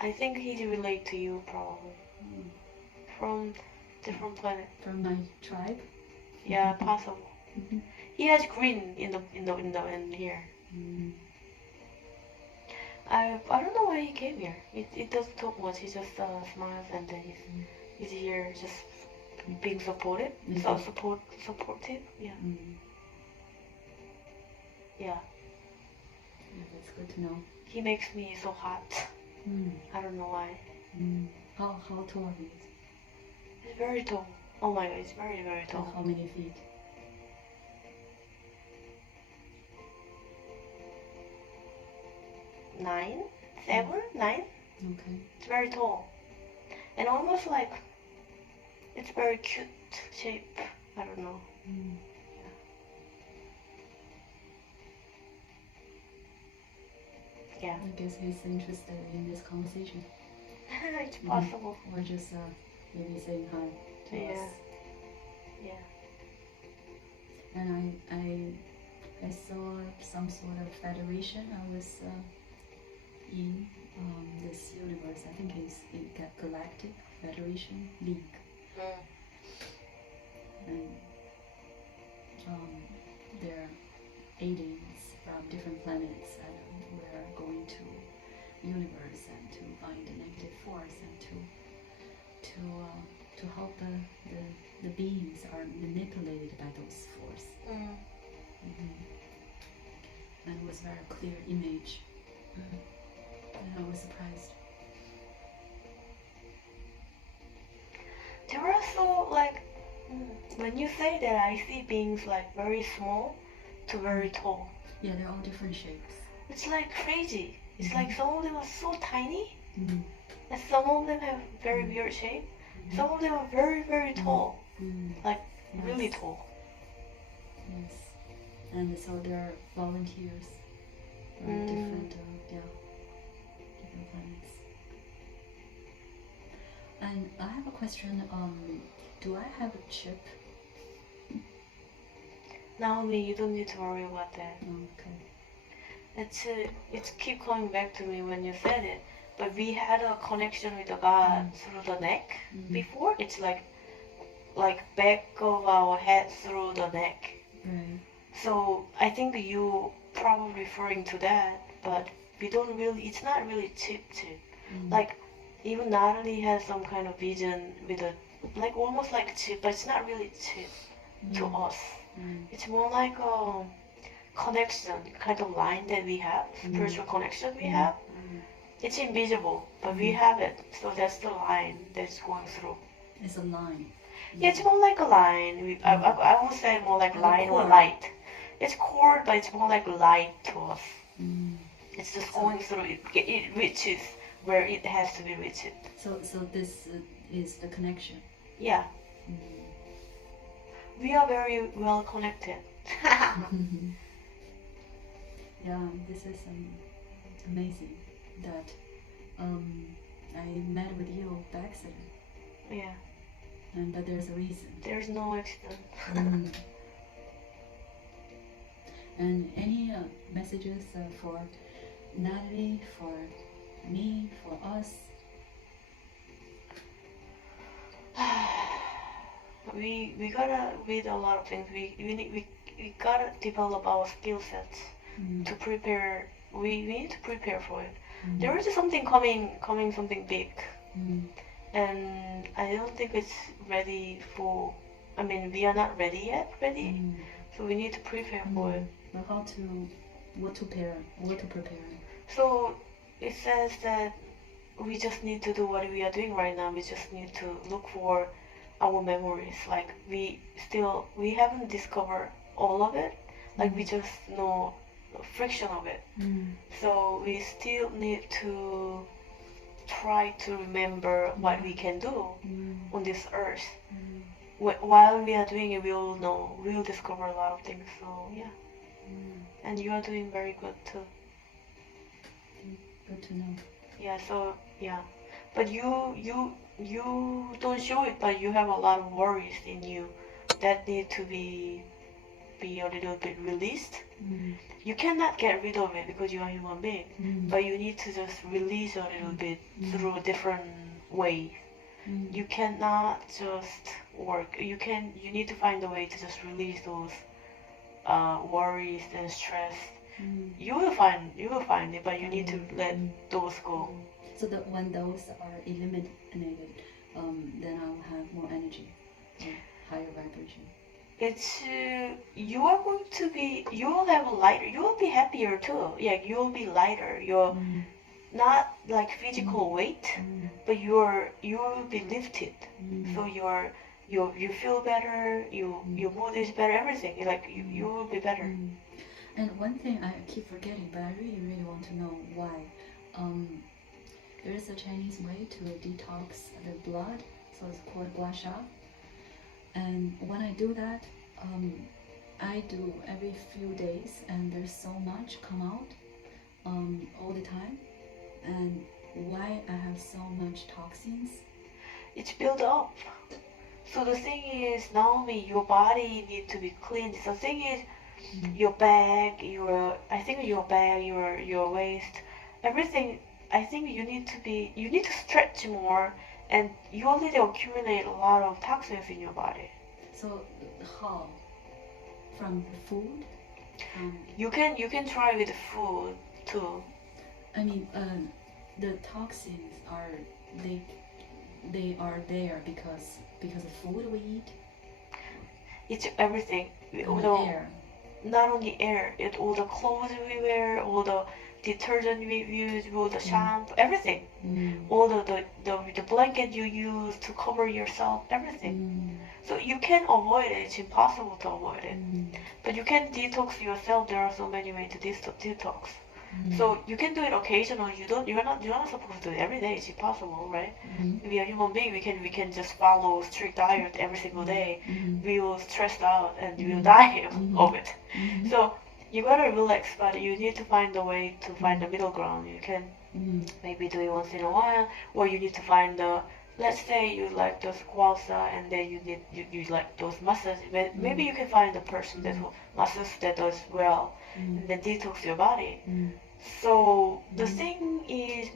I think he relate to you probably. From different planet. From my tribe? Yeah, possible. He has green in here. I don't know why he came here. It doesn't talk much. He just smiles and then he's here just being supportive. So supportive. Yeah. Yeah. That's good to know. He makes me so hot. I don't know why. How tall he is? He's very tall. Oh my god, he's very, very tall. Like how many feet? 9, 7, 9. Okay. It's very tall. And almost like, it's very cute shape. I don't know. Yeah. I guess he's interested in this conversation. It's possible. Or just maybe saying hi to us. Yeah. And I saw some sort of federation. I was in this universe. I think it's Galactic Federation League. And there are aliens from different planets, and we're going to universe and to find the negative force and to help the beings are manipulated by those force. And it was a very clear image. And I was surprised. There are also like, when you say that, I see beings like very small to very tall. Yeah, they're all different shapes. It's like crazy. It's like some of them are so tiny, and some of them have very weird shape. Some of them are very, very tall, like really tall. Yes, and so there are volunteers from different planets. And I have a question. Do I have a chip? Naomi, you don't need to worry about that. Okay. It's keep coming back to me when you said it. But we had a connection with the God through the neck before. It's like back of our head through the neck. Right. So I think you probably referring to that, but we don't really. It's not really chip. Like even Natalie has some kind of vision with a like almost like chip, but it's not really chip to us. It's more like a connection, kind of line that we have, spiritual connection we have. It's invisible, but we have it. So that's the line that's going through. It's a line. Yeah, it's more like a line. I would say more like line or light. It's cord, but it's more like light to us. It's just going through. It reaches where it has to be reached. So this is the connection. Yeah. We are very well connected. Yeah, this is amazing that I met with you by accident. Yeah. But there's a reason. There's no accident. And any messages for Natalie, for me, for us? We gotta read a lot of things. We gotta develop our skill sets to prepare. We need to prepare for it. There is something coming something big, and I don't think it's ready for. I mean, we are not ready yet. So we need to prepare for it. But what to prepare? So it says that we just need to do what we are doing right now. We just need to look for our memories. Like we haven't discovered all of it. Like we just know a fraction of it. So we still need to try to remember what we can do on this earth. While we are doing it, we'll discover a lot of things. So yeah, and you are doing very good too. Good to know. Yeah. So yeah, but you don't show it, but you have a lot of worries in you that need to be a little bit released. You cannot get rid of it because you are a human being, but you need to just release a little bit through different ways. You cannot just work. You need to find a way to just release those worries and stress. You will find it, but you need to let those go. So that when those are eliminated, then I'll have more energy, higher vibration. It's you are going to be. You will have a lighter. You will be happier too. Yeah, you will be lighter. You're not like physical weight, but you will be lifted. So you feel better. Your mood is better. Everything like you will be better. And one thing I keep forgetting, but I really want to know why. There is a Chinese way to detox the blood, so it's called gua sha. And when I do that, I do every few days, and there's so much come out all the time. And why I have so much toxins? It's built up. So the thing is, Naomi, your body needs to be cleaned. The thing is, your bag, your waist, everything. I think you need to stretch more, and you already accumulate a lot of toxins in your body. So how? From food? You can try with food too. I mean, the toxins are they are there because of food we eat. It's everything. Air. Not only air, all the clothes we wear, all the detergent we use, all the shampoo, everything. All the blanket you use to cover yourself, everything. So you can avoid it. It's impossible to avoid it. But you can detox yourself. There are so many ways to detox. So you can do it occasionally. You're not supposed to do it every day. It's impossible, right? We are human beings. We can just follow strict diet every single day. We will stress out and we will die of it. So you gotta relax, but you need to find a way to find the middle ground. You can maybe do it once in a while, or you need to find the. Let's say you like the squalsa, and then you like those massages. Maybe you can find a person that massages that does well, and then detox your body. So the thing is,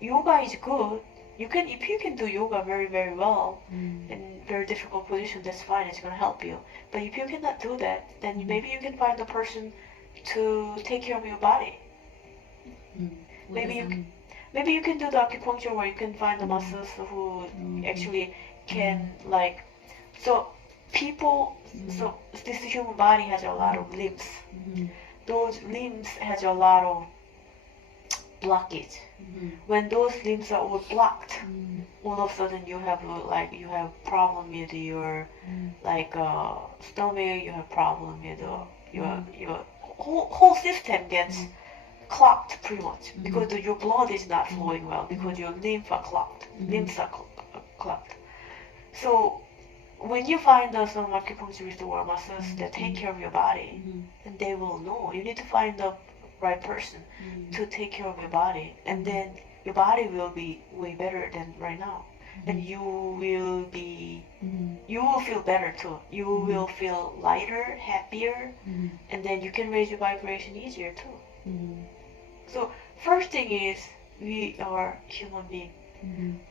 yoga is good. If you can do yoga very very well in very difficult position, that's fine. It's gonna help you. But if you cannot do that, then maybe you can find a person to take care of your body. Maybe you can do the acupuncture, where you can find the masseurs who actually can so people. So this human body has a lot of limbs. Those limbs has a lot of blockage. When those limbs are all blocked, all of a sudden you have problem with your stomach. You have problem with your whole system gets clogged pretty much because your blood is not flowing well because your limbs are clogged. Limbs are clogged. So when you find some acupuncturist or masseurs that take care of your body, then they will know. You need to find the right person to take care of your body, and then your body will be way better than right now, and you will feel better too. You will feel lighter, happier, and then you can raise your vibration easier too. So first thing is, we are human beings.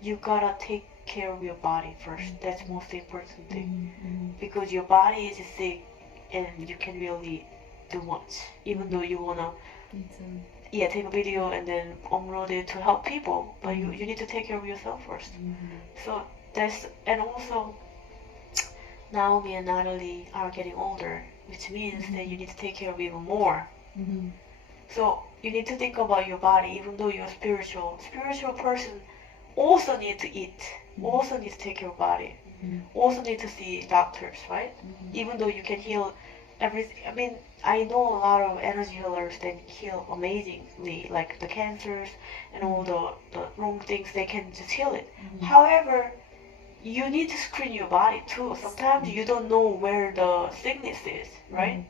you gotta take care of your body first. That's the most important thing. Because your body is sick and you can really do much. Even though you wanna take a video and then upload it to help people, but you need to take care of yourself first. So that's, and also Naomi and Natalie are getting older, which means that you need to take care of even more. So you need to think about your body. Even though you're a spiritual person, also need to eat, also need to take care of body, also need to see doctors, right? Even though you can heal everything. I mean, I know a lot of energy healers that heal amazingly, like the cancers and all the wrong things, they can just heal it. However, you need to screen your body too. Sometimes you don't know where the sickness is, right?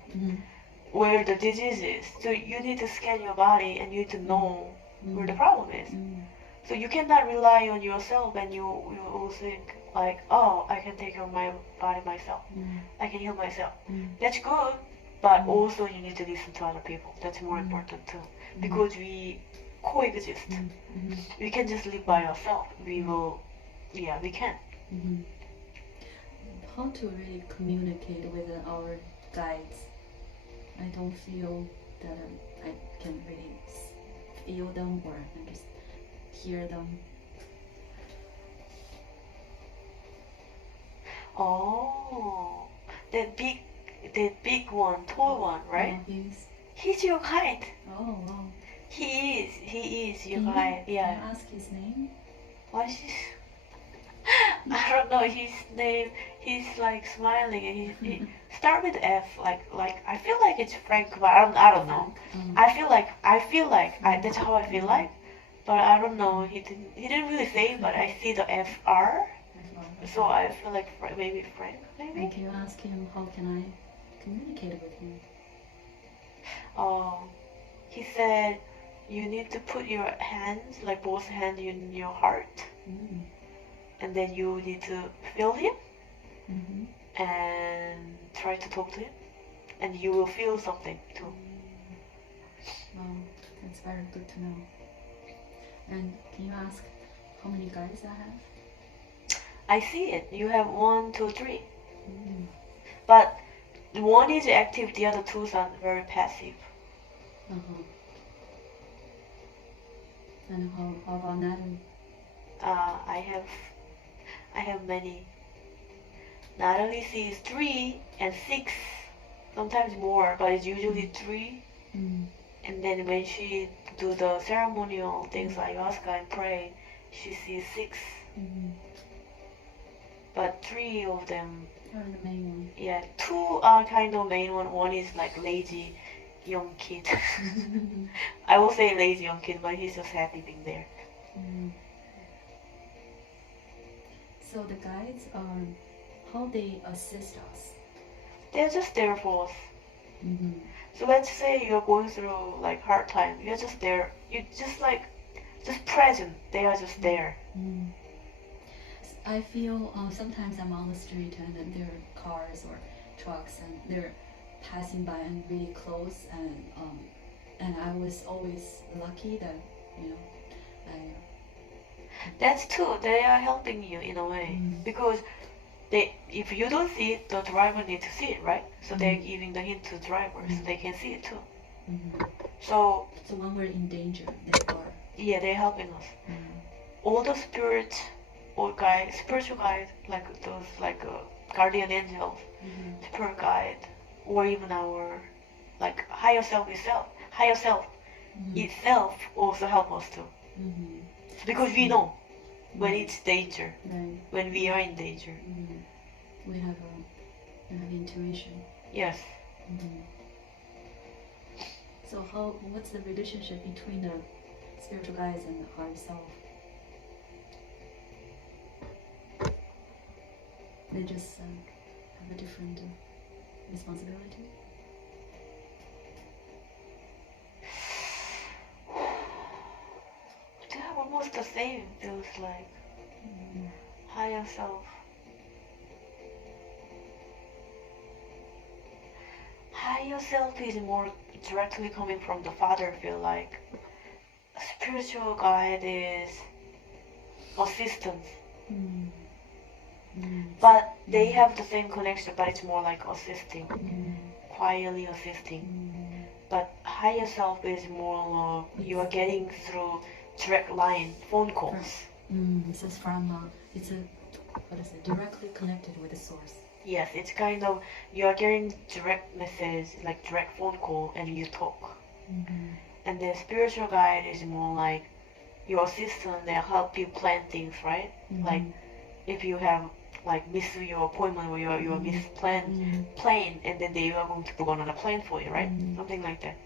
Where the disease is. So you need to scan your body and you need to know where the problem is. So you cannot rely on yourself and you will think like, oh, I can take care of my body myself. I can heal myself. That's good, but also you need to listen to other people. That's more important too. Because we coexist. We can just live by ourselves. We will, we can. How to really communicate with our guides? I don't feel that I can really feel them or I just hear them. Oh, that big one, tall one, right? He's your guide. Oh, wow. He is your guide. Yeah. Can I ask his name? What's his? I don't know his name. He's like smiling. He start with F. Like I feel like it's Frank, but I don't know. I feel like that's how I feel like, but I don't know. He didn't really say, but I see the FR. So I feel like maybe Frank, maybe. And can you ask him how can I communicate with him? He said you need to put your hands, like both hands, in your heart, and then you need to feel him and try to talk to him, and you will feel something too. Wow, that's very good to know. And can you ask how many guides I have? I see it. You have 1, 2, 3. But one is active, the other two are very passive. And how about Natalie? I have many. Natalie sees 3 and 6, sometimes more, but it's usually 3. And then when she do the ceremonial things like ayahuasca and pray, she sees 6. But 3 of them are the main one. Yeah, 2 are kind of main one. One is like lazy young kid. I will say lazy young kid, but he's just happy being there. So the guides are how they assist us. They're just there for us. So let's say you're going through like hard time. You're just there. You just present. They are just there. I feel sometimes I'm on the street and then there are cars or trucks and they're passing by and really close, and I was always lucky that That's true. They are helping you in a way because if you don't see it, the driver needs to see it, right? So they're giving the hint to the driver so they can see it too. So when we're in danger, they are. Yeah, they're helping us. All the spirits or spiritual guides, like those guardian angels, spirit guide, or even our like higher self itself also help us too. Because we know when it's danger, when we are in danger. We have intuition. Yes. So what's the relationship between the spiritual guides and the higher self? They just have a different responsibility. They're almost the same. Feels like higher self. Higher self is more directly coming from the Father. Feel like a spiritual guide is assistance. Mm. Mm. But they have the same connection, but it's more like assisting, quietly assisting. But higher self is more you are getting through direct line phone calls. This is from it's a what is it? Directly connected with the source. Yes, it's kind of you are getting direct message, like direct phone call, and you talk. And the spiritual guide is more like your assistant. They help you plan things, right? Like if you have like missed your appointment or you missed plane, and then they are going to book another plane for you, right? Something like that.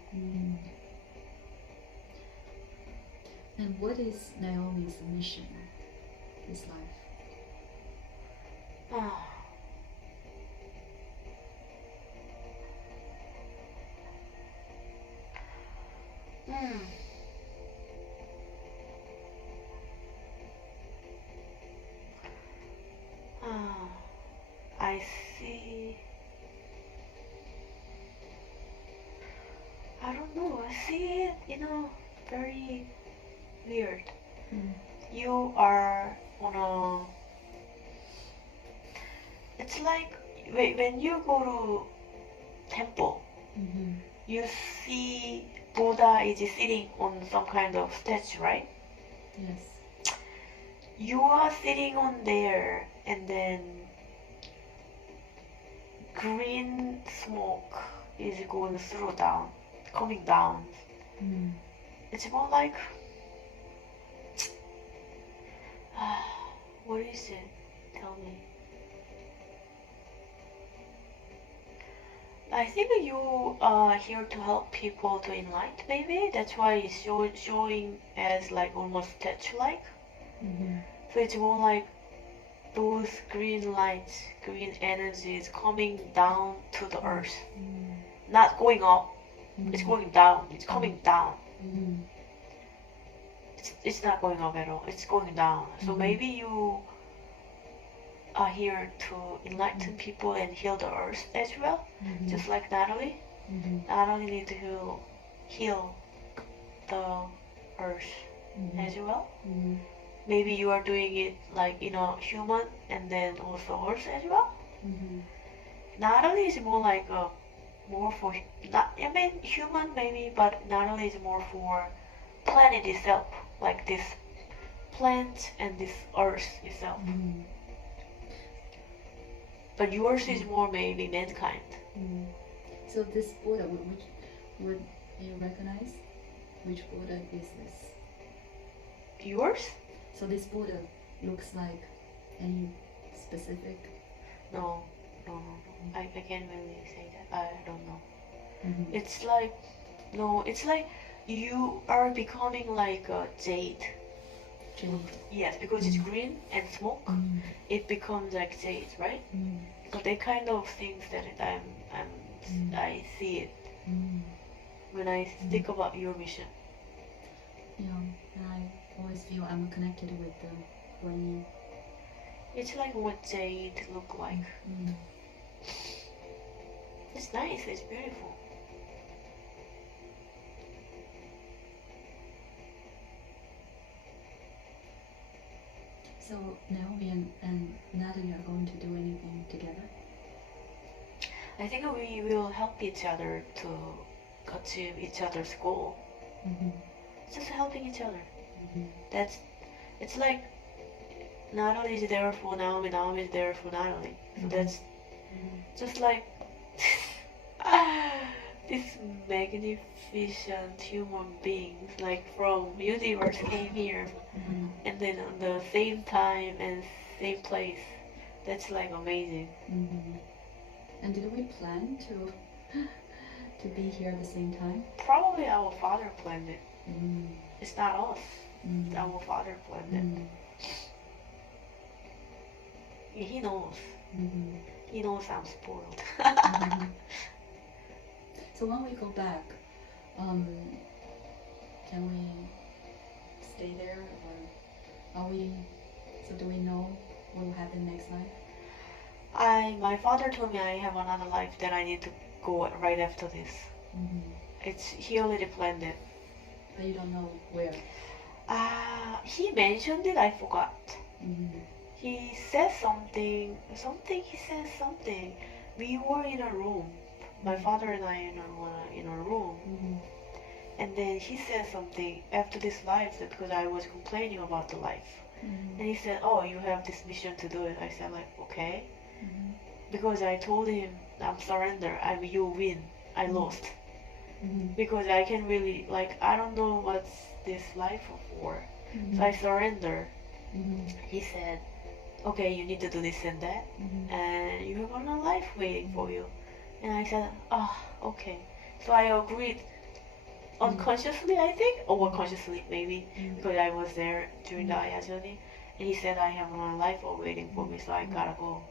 And what is Naomi's mission this life? I see. I don't know. I see it, very weird. You are on a. It's like when you go to temple, you see Buddha is sitting on some kind of statue, right? Yes. You are sitting on there, and then green smoke is coming down. It's more like, what is it? Tell me. I think you are here to help people to enlighten, maybe. That's why it's showing as like almost statue-like. So it's more like those green lights, green energies coming down to the earth. Not going up. It's going down. It's coming down. It's not going up at all. It's going down. So maybe you are here to enlighten people and heal the earth as well. Just like Natalie. Natalie needs to heal the earth as well. Maybe you are doing it like human and then also earth as well. Natalie is more like more for human maybe, but Natalie is more for planet itself, like this plant and this earth itself. But yours is more maybe mankind. So this Buddha, which would you recognize? Which Buddha is this? Yours? So this Buddha looks like any specific? No. I can't really say that. I don't know. It's like, no, it's like you are becoming like a jade. Yes, because it's green and smoke, it becomes like jade, right? So they kind of things that I see it when I think about your mission. Yeah, and I always feel I'm connected with the brain. It's like what jade look like. It's nice. It's beautiful. So Naomi and Natalie are going to do anything together? I think we will help each other to achieve each other's goal. Just helping each other. It's like Natalie is there for Naomi, Naomi is there for Natalie. So that's just like this magnificent human beings, like from universe came here, and then on the same time and same place. That's like amazing. And did we plan to be here at the same time? Probably our father planned it. It's not us. Our father planned it. Yeah, he knows. He knows I'm spoiled. So when we go back, can we stay there, or are we? So do we know what will happen next life? My father told me I have another life that I need to go right after this. He already planned it. But you don't know where. he mentioned it, I forgot. Mm-hmm. He said something, he said something. We were in a room. My father and I were in a room. Mm-hmm. And then he said something after this life, that because I was complaining about the life. Mm-hmm. And he said, oh, you have this mission to do it. I said, like, okay. Mm-hmm. Because I told him, I'm surrender. You win. I lost. Mm-hmm. Because I can really, like, I don't know what's this life for. Mm-hmm. So I surrender. Mm-hmm. He said, okay, you need to do this and that. Mm-hmm. And you have a life waiting for you. And I said, okay. So I agreed unconsciously, I think, or consciously maybe, because I was there during the Aya journey. And he said, I have a life waiting for me, so I gotta go.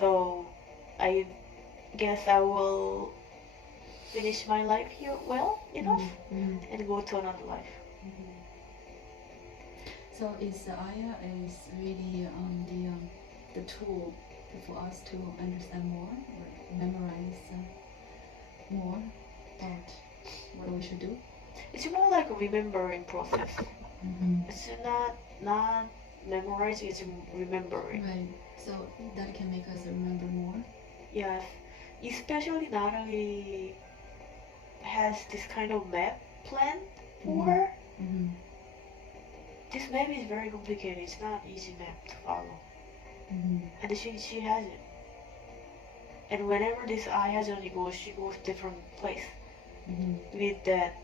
So I guess I will finish my life here well enough and go to another life. So is the Aya is really the tool for us to understand more or memorize more about what we should do? It's more like a remembering process. It's not memorizing, it's remembering. Right. So that can make us remember more. Yes. Especially Natalie has this kind of map plan for her. This map is very complicated. It's not an easy map to follow. And she has it. And whenever this Aya journey goes, she goes different place with that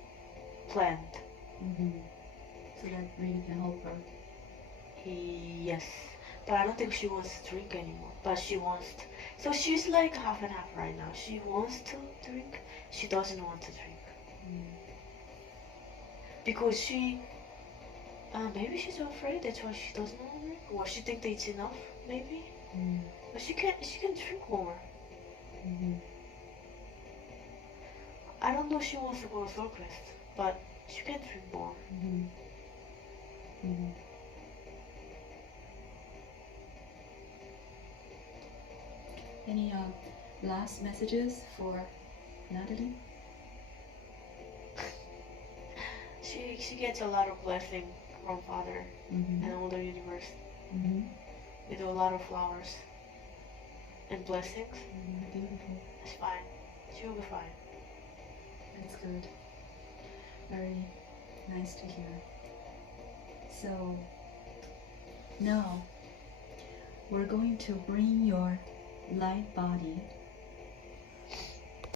plan. So that really can help her. Yes. But I don't think she wants to drink anymore. But she wants to. So she's like half and half right now. She wants to drink. She doesn't want to drink. Because she... maybe she's afraid, that's why she doesn't want to drink. Or she thinks that it's enough, maybe. But she can drink more. I don't know if she wants to go to circus, but she can drink more. Any last messages for Natalie? She gets a lot of blessing from Father and all the universe. With a lot of flowers and blessings. Beautiful. It's fine. She'll be fine. That's good. Very nice to hear. So now we're going to bring your light body